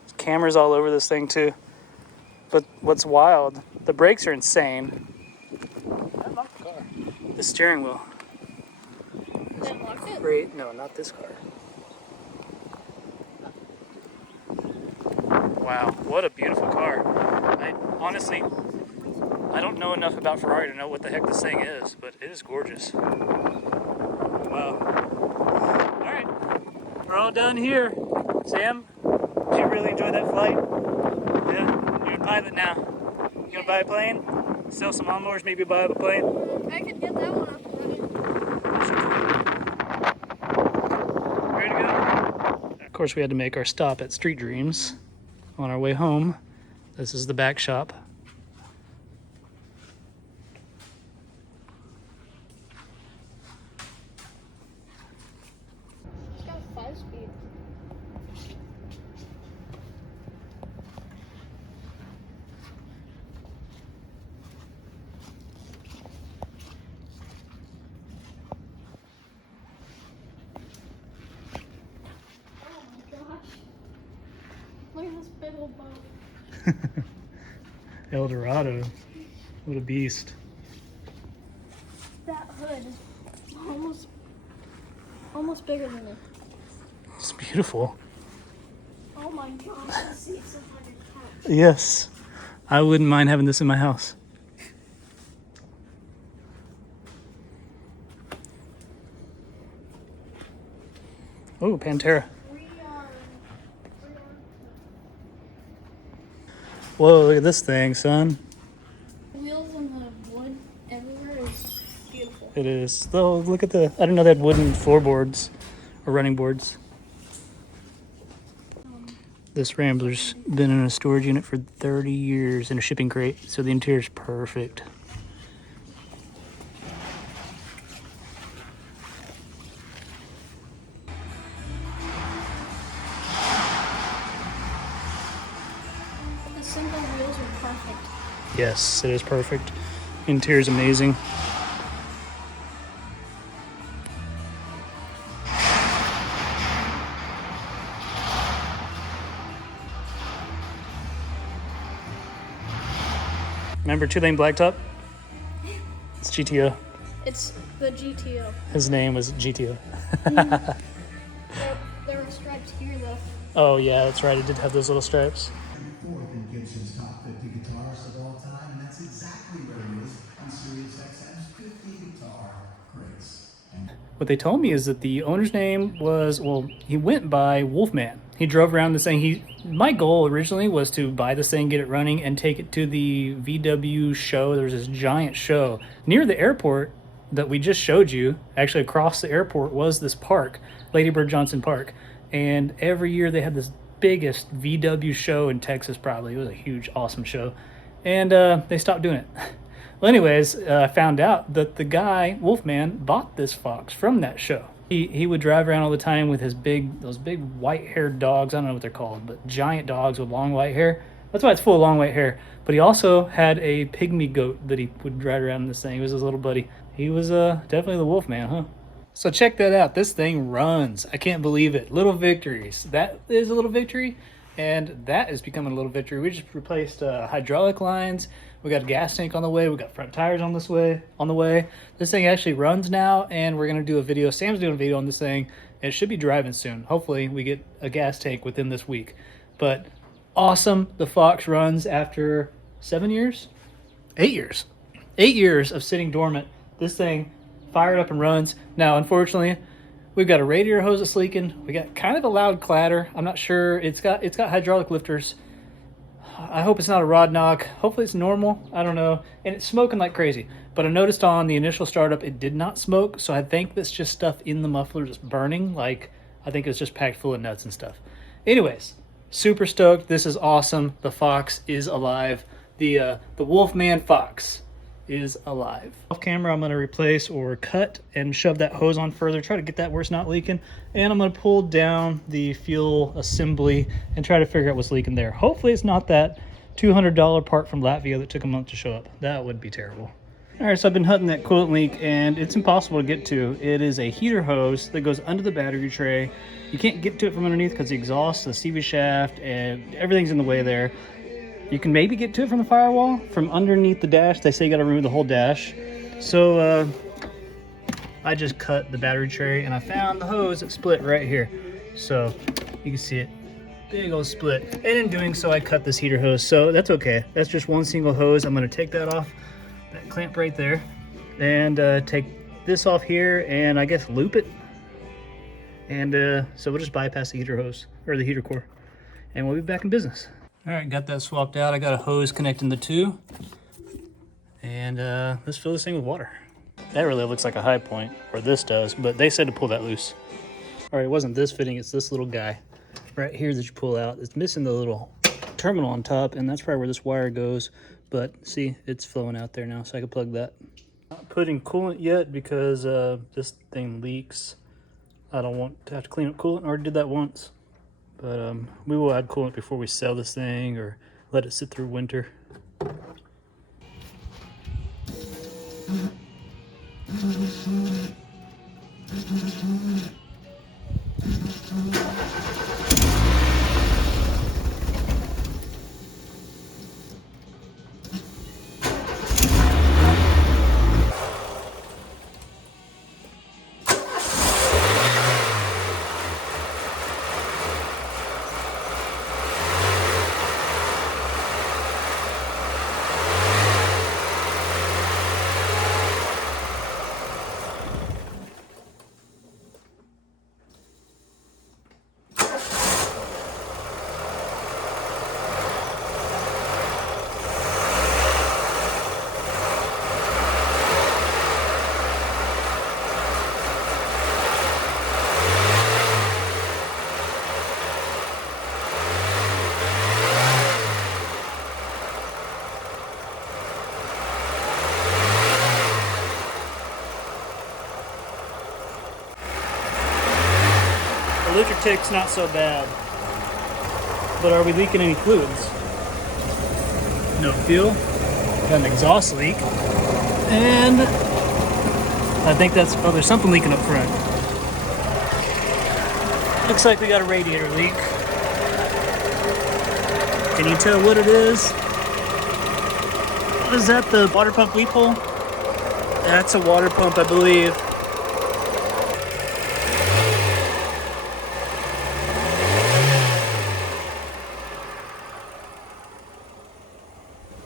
There's cameras all over this thing too. But what's wild, the brakes are insane. I love the car. The steering wheel. They unlocked it. Great. No, not this car. Wow, what a beautiful car. Honestly, I don't know enough about Ferrari to know what the heck this thing is, but it is gorgeous. Wow. All right, we're all done here. Sam, did you really enjoy that flight? Yeah, you're a pilot now. You gonna buy a plane? Sell some lawnmowers, maybe buy a plane? I could get that one up and running. Ready to go? Of course, we had to make our stop at Street Dreams on our way home. This is the back shop. El Dorado. What a beast. That hood is almost bigger than it. It's beautiful. Oh my gosh, the seats look like a couch. Yes. I wouldn't mind having this in my house. Oh, Pantera. Whoa, look at this thing, son. Wheels and the wood everywhere is beautiful. It is. Though, look at the... I didn't know they had wooden floorboards or running boards. This Rambler's been in a storage unit for 30 years in a shipping crate, so the interior's perfect. The single wheels are perfect. Yes, it is perfect. Interior's amazing. Remember 2-lane blacktop? It's GTO. It's the GTO. His name was GTO. There are stripes here though. Oh yeah, that's right. It did have those little stripes. Fourth in Gibson's top 50 guitars of all time, and that's exactly where it is on SiriusXM's 50 Guitar Greats. What they told me is that the owner's name was, well, he went by Wolfman. He drove around this thing. My goal originally was to buy this thing, get it running, and take it to the VW show. There was this giant show near the airport that we just showed you. Actually, across the airport was this park, Lady Bird Johnson Park. And every year they had this biggest VW show in Texas, probably. It was a huge, awesome show. And they stopped doing it. Well, anyways, I found out that the guy, Wolfman, bought this Fox from that show. He would drive around all the time with those big white-haired dogs. I don't know what they're called, but giant dogs with long white hair. That's why it's full of long white hair. But he also had a pygmy goat that he would ride around in this thing. He was his little buddy. He was definitely the Wolfman, huh? So check that out. This thing runs. I can't believe it. Little victories. That is a little victory, and that is becoming a little victory. We just replaced hydraulic lines. We got a gas tank on the way. We got front tires on the way. This thing actually runs now, and we're gonna do a video. Sam's doing a video on this thing, and it should be driving soon. Hopefully, we get a gas tank within this week. But awesome. The Fox runs after 7 years, 8 years, 8 years of sitting dormant. This thing fired up and runs. Now, unfortunately, we've got a radiator hose that's leaking. We got kind of a loud clatter. I'm not sure. It's got hydraulic lifters. I hope it's not a rod knock. Hopefully it's normal. I don't know. And it's smoking like crazy. But I noticed on the initial startup it did not smoke, so I think that's just stuff in the muffler just burning. Like, I think it's just packed full of nuts and stuff. Anyways, super stoked. This is awesome. The Fox is alive. The Wolfman Fox is alive. Off camera, I'm going to replace or cut and shove that hose on further, try to get that where it's not leaking, and I'm going to pull down the fuel assembly and try to figure out what's leaking there. Hopefully it's not that $200 part from Latvia that took a month to show up. That would be terrible. All right, so I've been hunting that coolant leak, and it's impossible to get to. It is a heater hose that goes under the battery tray. You can't get to it from underneath because the exhaust, the CV shaft, and everything's in the way there. You can maybe get to it from the firewall, from underneath the dash. They say you got to remove the whole dash. So I just cut the battery tray, and I found the hose that split right here. So you can see it, big old split. And in doing so, I cut this heater hose. So that's okay. That's just one single hose. I'm going to take that off, that clamp right there, and take this off here, and I guess loop it. And so we'll just bypass the heater hose, or the heater core, and we'll be back in business. All right, got that swapped out. I got a hose connecting the two. And let's fill this thing with water. That really looks like a high point, or this does, but they said to pull that loose. All right, it wasn't this fitting, it's this little guy right here that you pull out. It's missing the little terminal on top, and that's probably where this wire goes. But see, it's flowing out there now, so I can plug that. Not putting coolant yet because this thing leaks. I don't want to have to clean up coolant. I already did that once. But we will add coolant before we sell this thing or let it sit through winter. lifter tick's not so bad. But are we leaking any fluids? No fuel. Got an exhaust leak. And I think that's, oh, there's something leaking up front. Looks like we got a radiator leak. Can you tell what it is? What is that, the water pump leak hole? That's a water pump, I believe.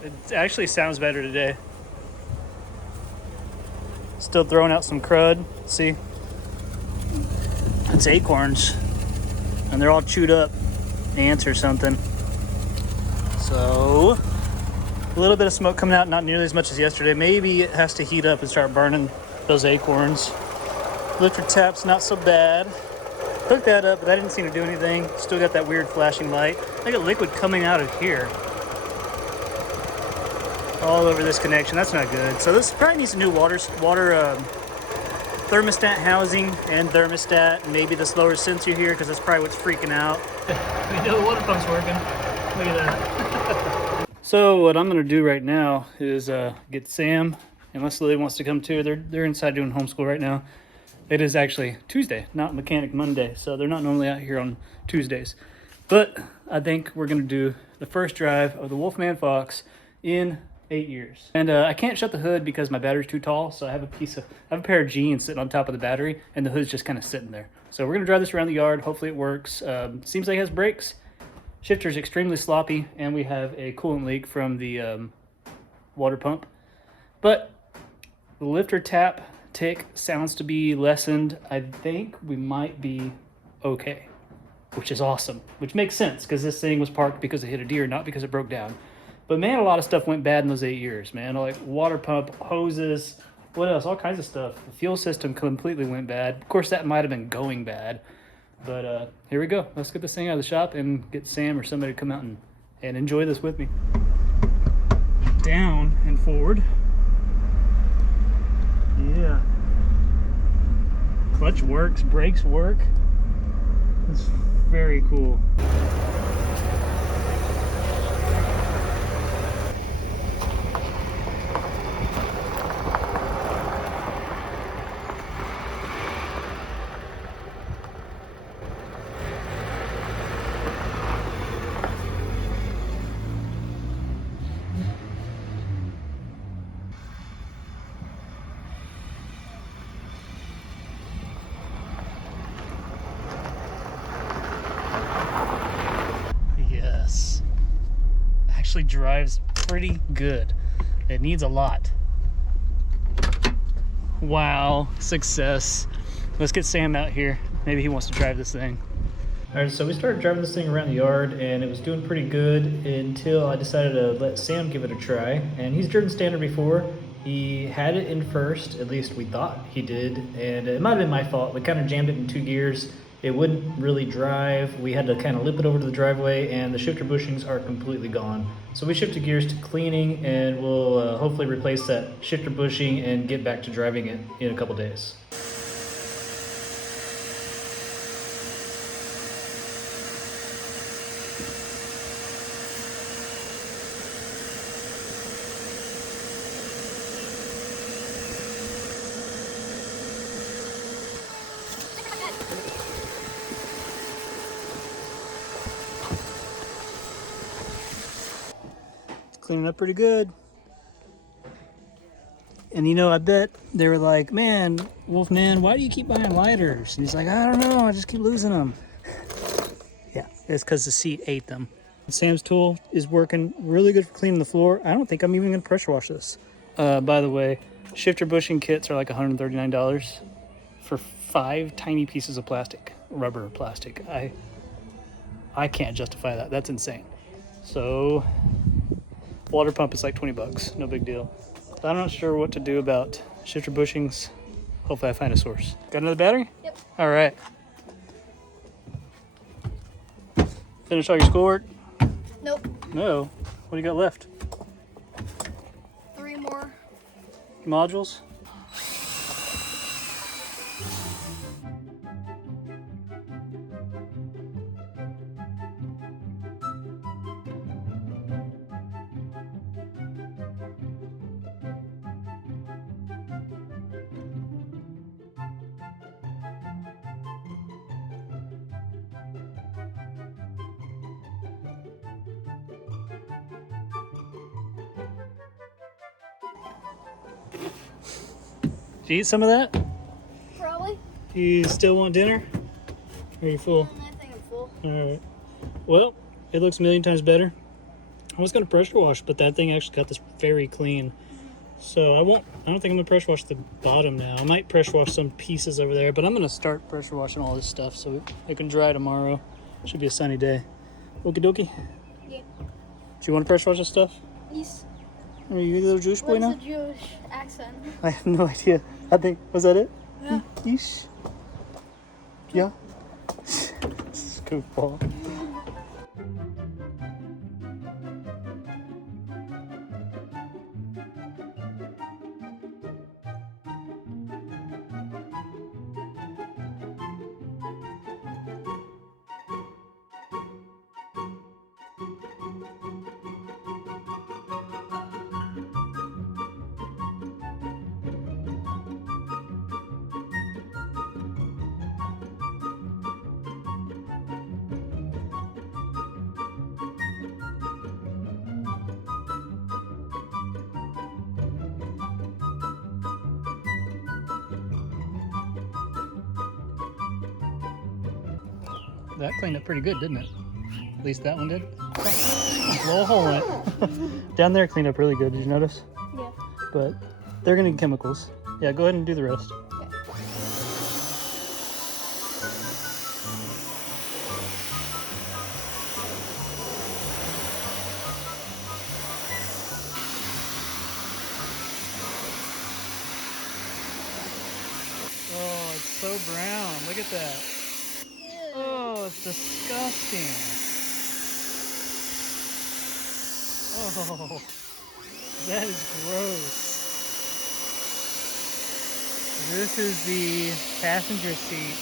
It actually sounds better today. Still throwing out some crud. See? It's acorns. And they're all chewed up. Ants or something. So, a little bit of smoke coming out, not nearly as much as yesterday. Maybe it has to heat up and start burning those acorns. Lifter tap's not so bad. Hooked that up, but that didn't seem to do anything. Still got that weird flashing light. I got liquid coming out of here. All over this connection. That's not good. So this probably needs a new water thermostat housing and thermostat. Maybe this lower sensor here, because that's probably what's freaking out. We know the water pump's working. Look at that. So what I'm gonna do right now is get Sam, unless Lily wants to come too. They're inside doing homeschool right now. It is actually Tuesday, not Mechanic Monday, so they're not normally out here on Tuesdays. But I think we're gonna do the first drive of the Wolfman Fox in 8 years. And I can't shut the hood because my battery's too tall, so I have a pair of jeans sitting on top of the battery, and the hood's just kind of sitting there. So we're gonna drive this around the yard. Hopefully it works. Seems like it has brakes. Shifter's extremely sloppy, and we have a coolant leak from the water pump. But the lifter tap tick sounds to be lessened. I think we might be okay, which is awesome, which makes sense because this thing was parked because it hit a deer, not because it broke down. But man, a lot of stuff went bad in those 8 years, man. Like water pump, hoses, what else? All kinds of stuff. The fuel system completely went bad. Of course, that might have been going bad. But here we go. Let's get this thing out of the shop and get Sam or somebody to come out and enjoy this with me. Down and forward. Yeah. Clutch works, brakes work. It's very cool. Actually drives pretty good. It needs a lot. Wow, success. Let's get Sam out here. Maybe he wants to drive this thing. All right, so we started driving this thing around the yard and it was doing pretty good until I decided to let Sam give it a try. And he's driven standard before. He had it in first, at least we thought he did. And it might have been my fault. We kind of jammed it in 2 gears. It wouldn't really drive. We had to kind of lip it over to the driveway, and the shifter bushings are completely gone. So we shifted gears to cleaning, and we'll hopefully replace that shifter bushing and get back to driving it in a couple days. Cleaning up pretty good. And you know, I bet they were like, man, Wolfman, why do you keep buying lighters? And he's like, I don't know, I just keep losing them. Yeah, it's because the seat ate them. Sam's tool is working really good for cleaning the floor. I don't think I'm even gonna pressure wash this. By the way, shifter bushing kits are like $139 for 5 tiny pieces of plastic, rubber plastic. I can't justify that, that's insane. So, water pump is like 20 bucks, no big deal. I'm not sure what to do about shifter bushings. Hopefully I find a source. Got another battery? Yep. All right. Finish all your schoolwork? Nope. No. What do you got left? 3 more. Modules? Did you eat some of that? Probably. You still want dinner? Or are you full? I think I'm full. Alright. Well, it looks a million times better. I was gonna pressure wash, but that thing actually got this very clean. So I don't think I'm gonna pressure wash the bottom now. I might pressure wash some pieces over there, but I'm gonna start pressure washing all this stuff so it can dry tomorrow. Should be a sunny day. Okie dokie. Yeah. Do you want to pressure wash this stuff? Yes. Are you a little Jewish boy What's now? the Jewish accent? I have no idea. I think, was that it? Yeah. Yeesh. Yeah. This is goofball. That cleaned up pretty good, didn't it? At least that one did. Blow a hole in it. Down there cleaned up really good, did you notice? Yeah. But they're gonna need chemicals. Yeah, go ahead and do the rest. Oh, it's so brown. Look at that. Oh, it's disgusting. Oh, that is gross. This is the passenger seat.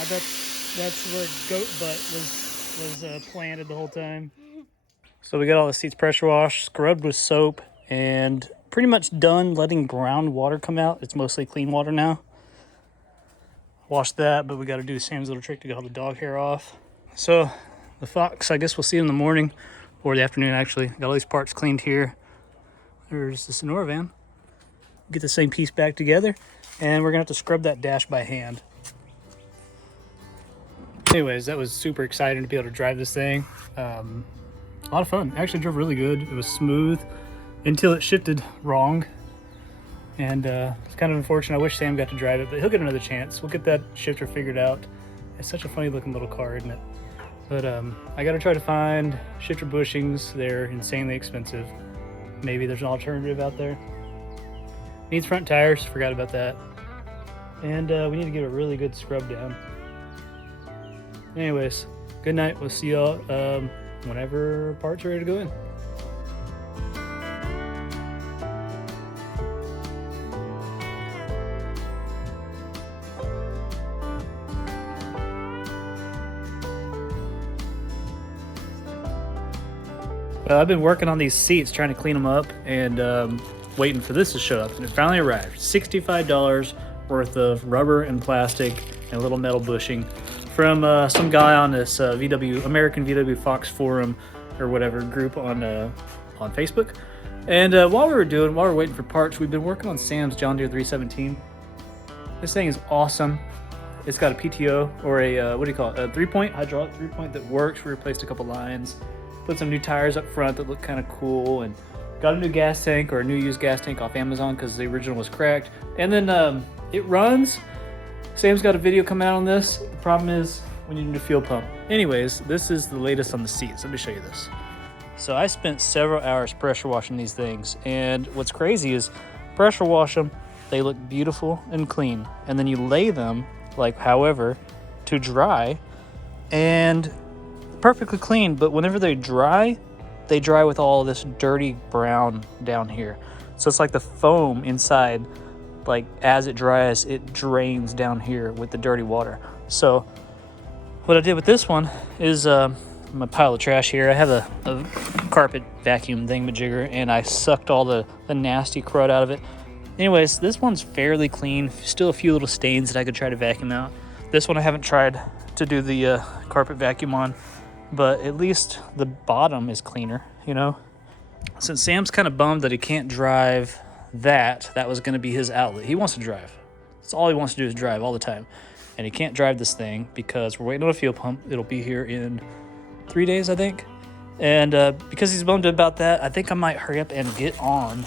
I bet that's where goat butt was planted the whole time. So we got all the seats pressure washed, scrubbed with soap, and pretty much done letting ground water come out. It's mostly clean water now. Washed that, but we got to do Sam's little trick to get all the dog hair off. So the Fox, I guess we'll see it in the morning or the afternoon actually. Got all these parts cleaned here. There's the Sonora van. Get the same piece back together, and we're gonna have to scrub that dash by hand. Anyways, that was super exciting to be able to drive this thing. A lot of fun. Actually drove really good. It was smooth until it shifted wrong. And it's kind of unfortunate. I wish Sam got to drive it, but he'll get another chance. We'll get that shifter figured out. It's such a funny looking little car, isn't it? But I got to try to find shifter bushings. They're insanely expensive. Maybe there's an alternative out there. Needs front tires. Forgot about that. And we need to give it a really good scrub down. Anyways, good night. We'll see y'all whenever parts are ready to go in. Well, I've been working on these seats, trying to clean them up, and waiting for this to show up, and it finally arrived. $65 worth of rubber and plastic and a little metal bushing from some guy on this American VW Fox forum or whatever group on Facebook. And while we were waiting for parts, we've been working on Sam's John Deere 317. This thing is awesome. It's got a PTO or a a 3-point hydraulic 3-point that works. We replaced a couple lines. Put some new tires up front that look kind of cool, and got a new gas tank or a new used gas tank off Amazon because the original was cracked. And then it runs. Sam's got a video coming out on this. The problem is we need a new fuel pump. Anyways, this is the latest on the seats. Let me show you this. So I spent several hours pressure washing these things, and what's crazy is pressure wash them, they look beautiful and clean, and then you lay them however to dry, and perfectly clean, but whenever they dry with all this dirty brown down here. So it's like the foam inside, as it dries, it drains down here with the dirty water. So what I did with this one is my pile of trash here. I have a carpet vacuum thingamajigger, and I sucked all the nasty crud out of it. Anyways, this one's fairly clean. Still a few little stains that I could try to vacuum out. This one I haven't tried to do the carpet vacuum on, but at least the bottom is cleaner, you know? since Sam's kind of bummed that he can't drive that was going to be his outlet. He wants to drive. That's all he wants to do is drive all the time. And he can't drive this thing because we're waiting on a fuel pump. It'll be here in 3 days, I think. And because he's bummed about that, I think I might hurry up and get on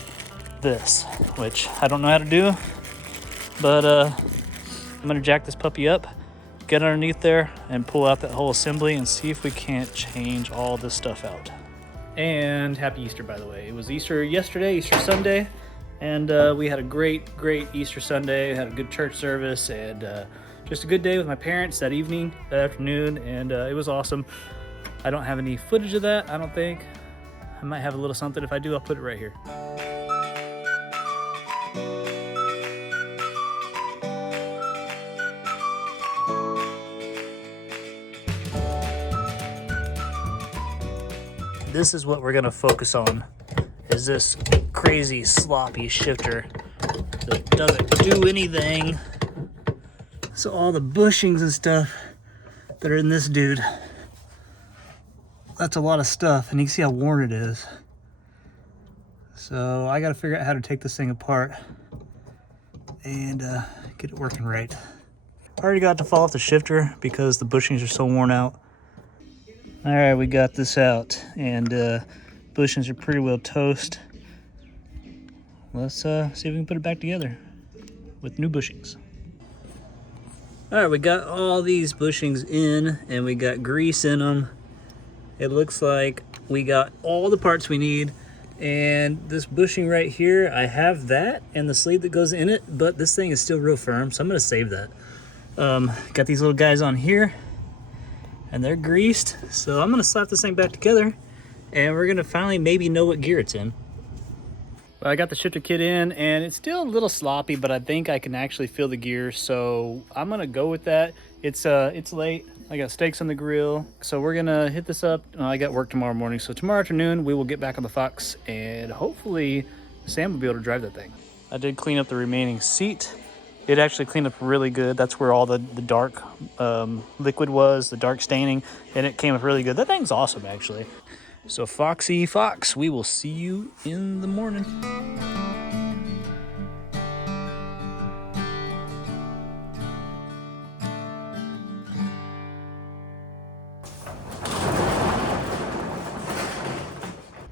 this, which I don't know how to do. But I'm going to jack this puppy up, get underneath there, and pull out that whole assembly and see if we can't change all this stuff out. And happy Easter, by the way. It was Easter yesterday, Easter Sunday, and we had a great Easter Sunday. We had a good church service and just a good day with my parents that evening, that afternoon, and it was awesome. I don't have any footage of that, I don't think. I might have a little something. If I do, I'll put it right here. This is what we're gonna focus on, is this crazy sloppy shifter that doesn't do anything. So all the bushings and stuff that are in this dude, that's a lot of stuff, and you can see how worn it is. So I gotta figure out how to take this thing apart and get it working right. I already got to fall off the shifter because the bushings are so worn out. All right, we got this out, and bushings are pretty well toast. Let's see if we can put it back together with new bushings. All right, we got all these bushings in, and we got grease in them. It looks like we got all the parts we need, and this bushing right here, I have that and the sleeve that goes in it, but this thing is still real firm, so I'm gonna save that. Got these little guys on here, and they're greased, so I'm gonna slap this thing back together, and we're gonna finally maybe know what gear it's in. Well, I got the shifter kit in, and it's still a little sloppy, but I think I can actually feel the gear, so I'm gonna go with that. It's late. I got steaks on the grill, so we're gonna hit this up. I got work tomorrow morning, so tomorrow afternoon we will get back on the Fox, and hopefully Sam will be able to drive that thing. I did clean up the remaining seat. It actually cleaned up really good. That's where all the dark liquid was, the dark staining, and it came up really good. That thing's awesome, actually. So Foxy Fox, we will see you in the morning.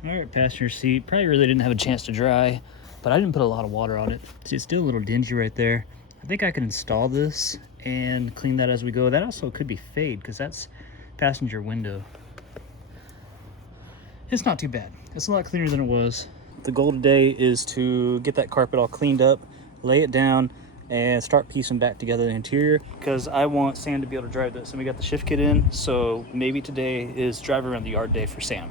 All right, passenger seat. Probably really didn't have a chance to dry, but I didn't put a lot of water on it. See, it's still a little dingy right there. I think I can install this and clean that as we go. That also could be fade because that's passenger window. It's not too bad. It's a lot cleaner than it was. The goal today is to get that carpet all cleaned up, lay it down, and start piecing back together the interior because I want Sam to be able to drive this. And we got the shift kit in, so maybe today is drive around the yard day for Sam.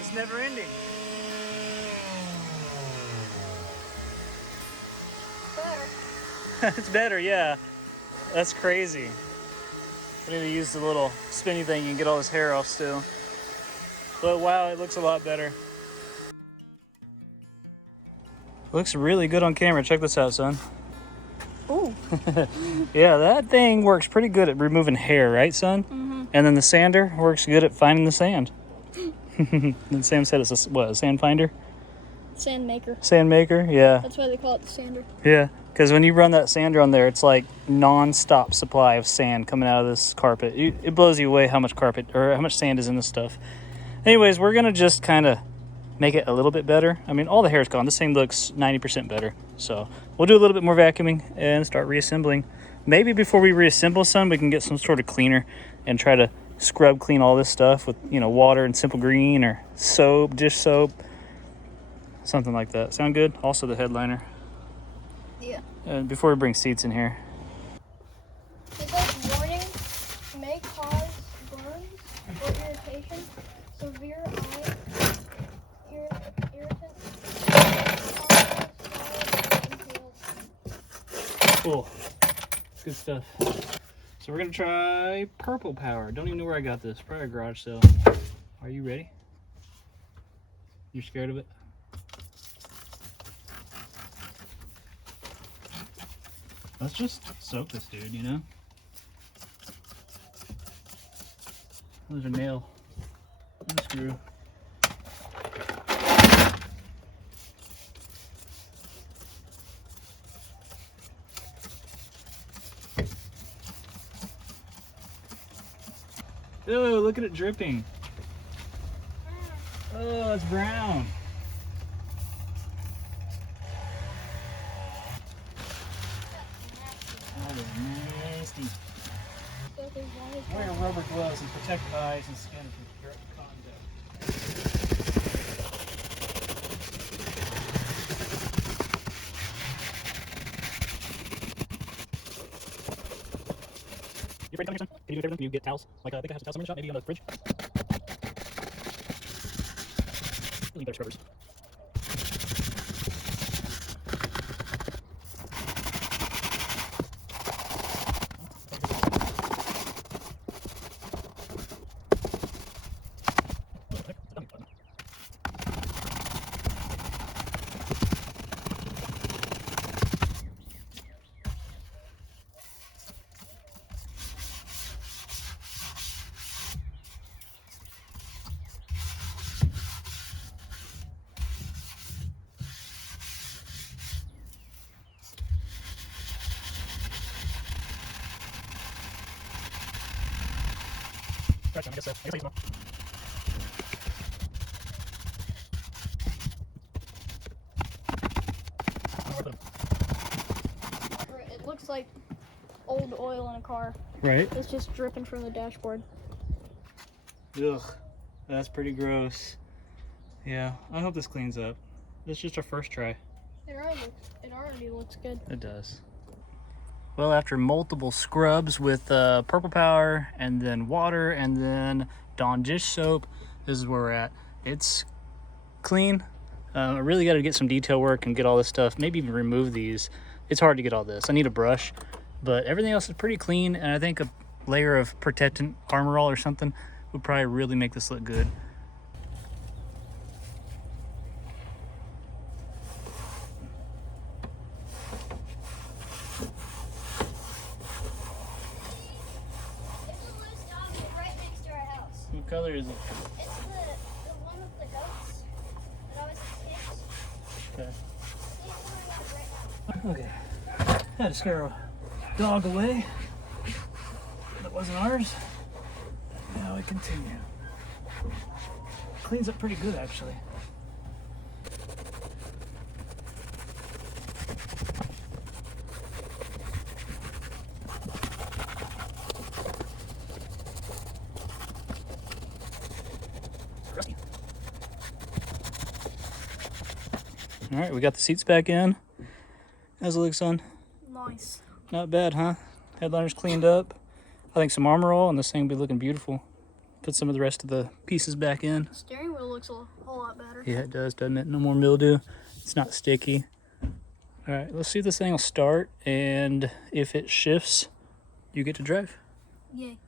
It's never ending. Better. It's better, yeah. That's crazy. I need to use the little spinny thing and get all this hair off still. But wow, it looks a lot better. Looks really good on camera. Check this out, son. Ooh. Yeah, that thing works pretty good at removing hair, right, son? Mm-hmm. And then the sander works good at finding the sand. And Sam said it's a sand finder? Sand maker. Sand maker, yeah. That's why they call it the sander. Yeah, because when you run that sander on there, it's like non-stop supply of sand coming out of this carpet. It blows you away how much carpet or how much sand is in this stuff. Anyways, we're gonna just kind of make it a little bit better. I mean, all the hair's gone. This thing looks 90% better. So we'll do a little bit more vacuuming and start reassembling. Maybe before we reassemble some, we can get some sort of cleaner and try to scrub clean all this stuff with, you know, water and Simple Green or soap, dish soap, something like that. Sound good? Also the headliner. Yeah. And before we bring seats in here. It says warning may cause burns or irritation, severe eye irritant. Cool. Good stuff. So we're gonna try Purple Power. Don't even know where I got this. Probably a garage sale. Are you ready? You're scared of it? Let's just soak this dude, you know? There's a nail and a screw. Oh, look at it dripping. Oh, it's brown. That is nasty. Wear rubber gloves and protect eyes and skin from direct contact. You afraid to come here, son? Can you do everything? Can you get towels? Like, I think I have some towels in the shop, maybe on the fridge. Really better scrubbers. Right, Sam, I guess so. I guess I use them all. It looks like old oil in a car. Right? It's just dripping from the dashboard. Ugh, that's pretty gross. Yeah, I hope this cleans up. It's just our first try. It already looks good. It does. Well, after multiple scrubs with Purple Power and then water and then Dawn dish soap, this is where we're at. It's clean. I really got to get some detail work and get all this stuff, maybe even remove these. It's hard to get all this. I need a brush, but everything else is pretty clean, and I think a layer of protectant Armor All or something would probably really make this look good. What color is it? It's the one with the goats that always has kids. Okay. Had to scare a dog away. That wasn't ours. Now we continue. Cleans up pretty good, actually. Rusty. All right, we got the seats back in. How's it look, son? Nice. Not bad, huh? Headliner's cleaned up. I think some Armor All, and this thing will be looking beautiful. Put some of the rest of the pieces back in. Steering wheel looks a whole lot better. Yeah, it does, doesn't it? No more mildew. It's not sticky. All right, let's see if this thing will start, and if it shifts, you get to drive. Yay.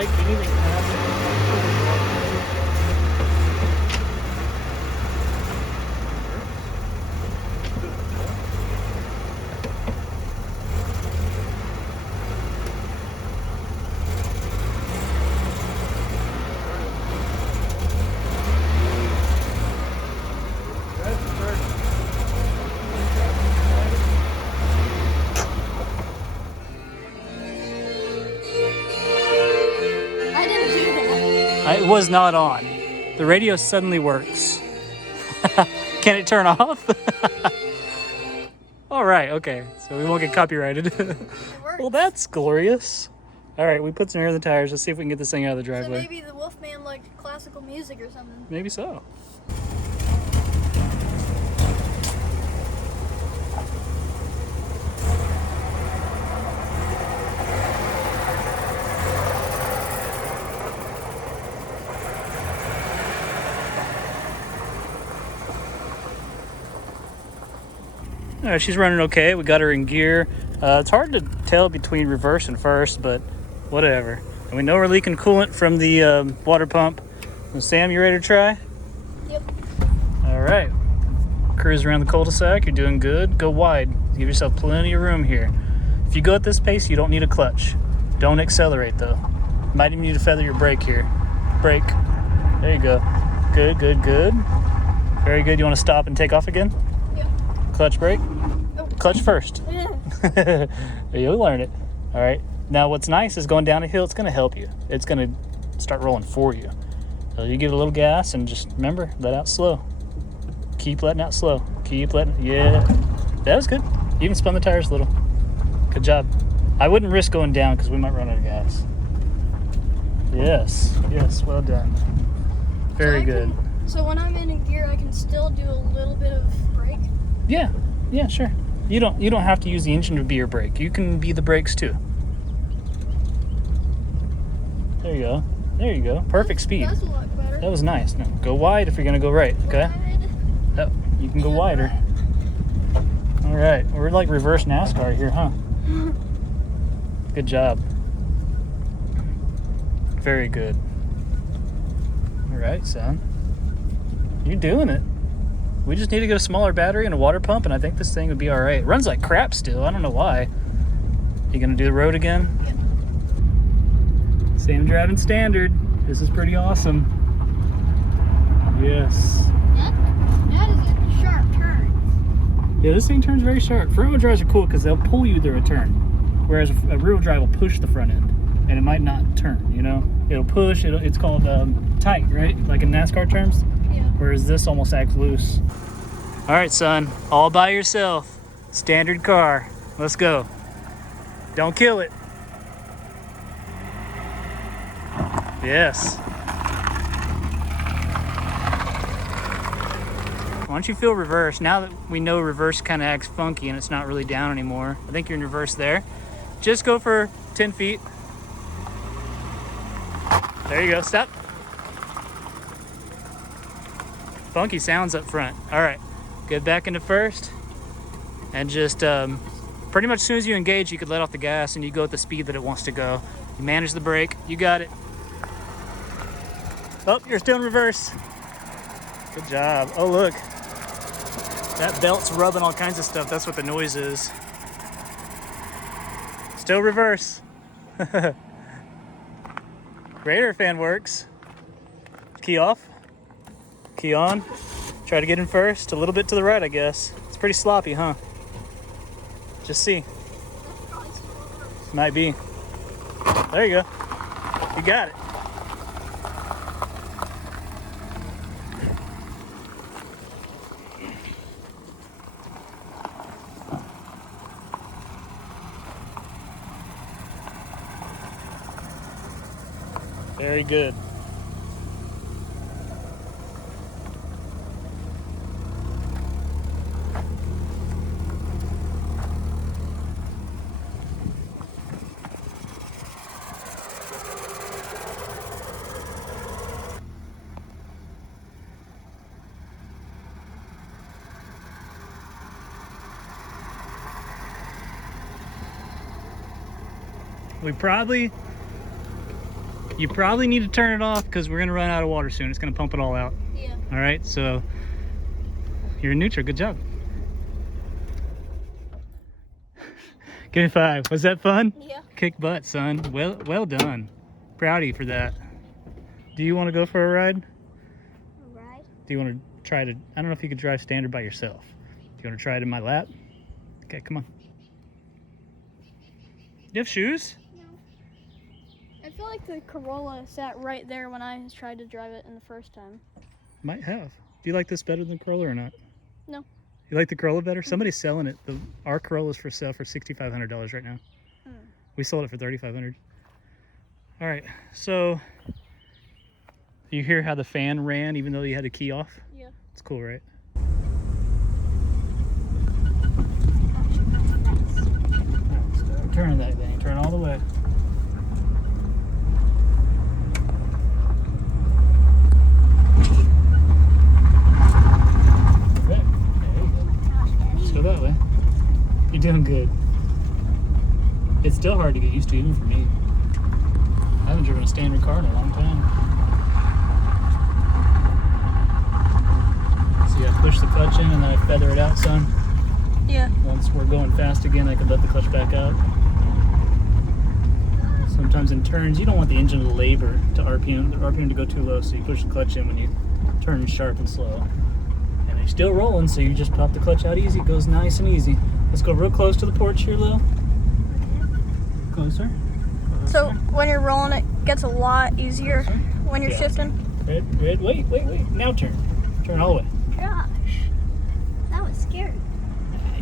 like anything I didn't do that. It was not on. The radio suddenly works. Can it turn off? All right, okay. So we won't get copyrighted. It works. Well, that's glorious. All right, we put some air in the tires. Let's see if we can get this thing out of the So driveway. maybe the Wolfman liked classical music or something. Maybe so. All right, she's running okay. We got her in gear. It's hard to tell between reverse and first, but whatever. And we know we're leaking coolant from the water pump. So Sam, you ready to try? Yep. All right. Cruise around the cul-de-sac. You're doing good. Go wide. Give yourself plenty of room here. If you go at this pace, you don't need a clutch. Don't accelerate, though. Might even need to feather your brake here. Brake. There you go. Good, good, good. Very good. You want to stop and take off again? Yep. Clutch brake? Oh. Clutch first. You'll learn it. All right. Now, what's nice is going down a hill, it's going to help you. It's going to start rolling for you. So you give it a little gas and just remember, let out slow. Keep letting out slow. Keep letting, yeah. That was good. You even spun the tires a little. Good job. I wouldn't risk going down because we might run out of gas. Yes, yes, well done. Very good. So when I'm in gear, I can still do a little bit of brake? Yeah, yeah, sure. You don't have to use the engine to be your brake. You can be the brakes too. There you go. There you go. Perfect speed. That's a lot better. That was nice. Now go wide if you're gonna go right. Okay. Wide. Oh, you can go wider. All right. We're like reverse NASCAR here, huh? Good job. Very good. All right, son. You're doing it. We just need to get a smaller battery and a water pump, and I think this thing would be all right. It runs like crap still. I don't know why. You gonna do the road again? Yeah. Same driving standard. This is pretty awesome. Yes. That is a sharp turn. Yeah, this thing turns very sharp. Front wheel drives are cool because they'll pull you through a turn, whereas a rear wheel drive will push the front end, and it might not turn. You know, it'll push. It's called tight, right? Like in NASCAR terms. Yeah. Whereas this almost acts loose. All right, son, all by yourself. Standard car. Let's go. Don't kill it. Yes. Why don't you feel reverse? Now that we know reverse kind of acts funky and it's not really down anymore. I think you're in reverse there. Just go for 10 feet. There you go, stop. Funky sounds up front. All right, get back into first. And just pretty much as soon as you engage, you could let off the gas and you go at the speed that it wants to go. You manage the brake, you got it. Oh, you're still in reverse. Good job. Oh, look. That belt's rubbing all kinds of stuff. That's what the noise is. Still reverse. Radar fan works. Key off. Key on. Try to get in first. A little bit to the right, I guess. It's pretty sloppy, huh? Just see. Might be. There you go. You got it. Very good. You probably need to turn it off because we're gonna run out of water soon. It's gonna pump it all out. Yeah. All right, so you're in neutral. Good job. Give me 5. Was that fun? Yeah. Kick butt, son. Well done. Proud of you for that. Do you want to go for a ride? Right. Do you want to try to? I don't know if you could drive standard by yourself. Do you want to try it in my lap? Okay, come on. You have shoes? I feel like the Corolla sat right there when I tried to drive it in the first time. Might have. Do you like this better than the Corolla or not? No. You like the Corolla better? Somebody's selling it. Our Corolla's for sale for $6,500 right now. We sold it for $3,500. All right, so you hear how the fan ran even though you had the key off? Yeah. It's cool, right? Start turning that thing. Turn all the way. Perfect. There you go. Let's go that way. You're doing good. It's still hard to get used to, even for me. I haven't driven a standard car in a long time. So I push the clutch in and then I feather it out, son. Yeah. Once we're going fast again, I can let the clutch back out. Sometimes in turns, you don't want the engine to labor to RPM, the RPM to go too low, so you push the clutch in when you turn sharp and slow. And they're still rolling, so you just pop the clutch out easy. It goes nice and easy. Let's go real close to the porch here, Lil. Closer. So when you're rolling, it gets a lot easier when you're shifting. Red, wait. Now turn. Turn all the way. Gosh, that was scary.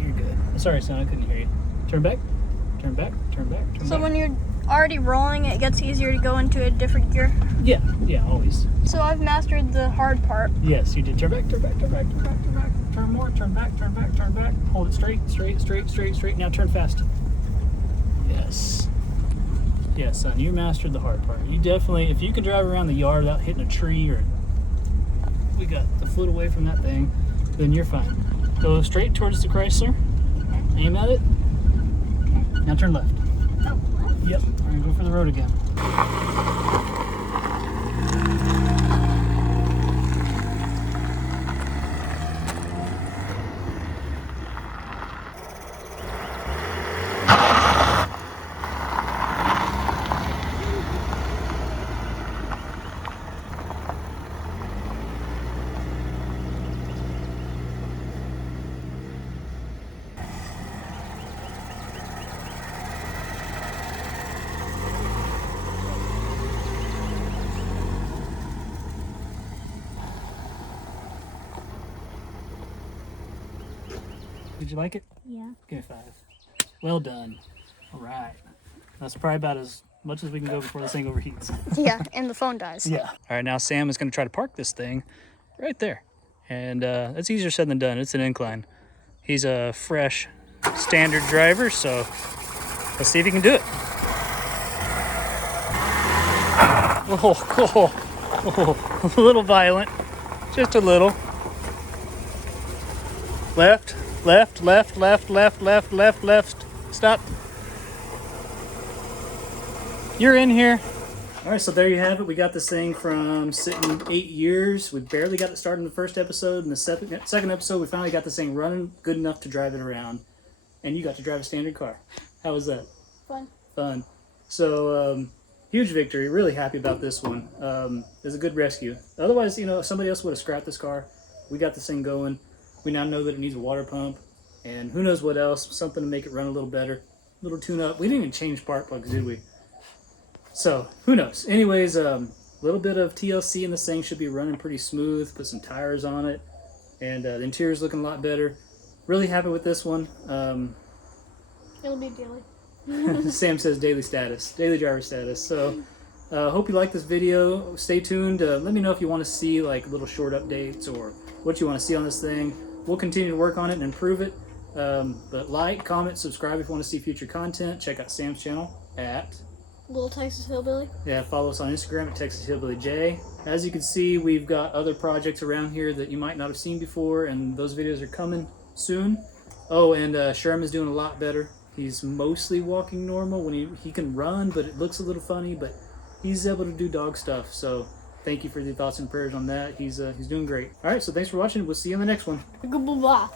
You're good. Sorry, son, I couldn't hear you. Turn back. So when you're already rolling, it gets easier to go into a different gear. Yeah, always. So I've mastered the hard part. Yes, you did. Turn back. Turn more, turn back. Hold it straight. Now turn fast. Yes. Yeah, son, you mastered the hard part. You definitely, if you can drive around the yard without hitting a tree or we got the foot away from that thing, then you're fine. Go straight towards the Chrysler. Aim at it. Now turn left. Oh, left? Yep, we're gonna go for the road again. Did you like it? Yeah. Give me 5. Well done. All right. That's probably about as much as we can go before this thing overheats. Yeah, and the phone dies. Yeah. All right, now Sam is going to try to park this thing right there. And that's easier said than done. It's an incline. He's a fresh standard driver, so let's see if he can do it. Oh, a little violent. Just a little. Left. Stop. You're in here. All right, so there you have it. We got this thing from sitting 8 years. We barely got it started in the first episode. In the second episode, we finally got this thing running good enough to drive it around. And you got to drive a standard car. How was that? Fun. So, huge victory. Really happy about this one. It was a good rescue. Otherwise, if somebody else would have scrapped this car. We got this thing going. We now know that it needs a water pump. And who knows what else. Something to make it run a little better. A little tune-up. We didn't even change spark plugs, did we? So, who knows? Anyways, a little bit of TLC in this thing should be running pretty smooth. Put some tires on it. And the interior's looking a lot better. Really happy with this one. It'll be daily. Sam says daily driver status. So, hope you like this video. Stay tuned. Let me know if you want to see like little short updates or what you want to see on this thing. We'll continue to work on it and improve it. But like, comment, subscribe if you want to see future content. Check out Sam's channel at Little Texas Hillbilly. Yeah, follow us on Instagram at TexasHillbillyJ. As you can see, we've got other projects around here that you might not have seen before, and those videos are coming soon. Oh, and Sherm is doing a lot better. He's mostly walking normal when he can run, but it looks a little funny. But he's able to do dog stuff. So thank you for your thoughts and prayers on that. He's doing great. All right, so thanks for watching. We'll see you in the next one. Goodbye.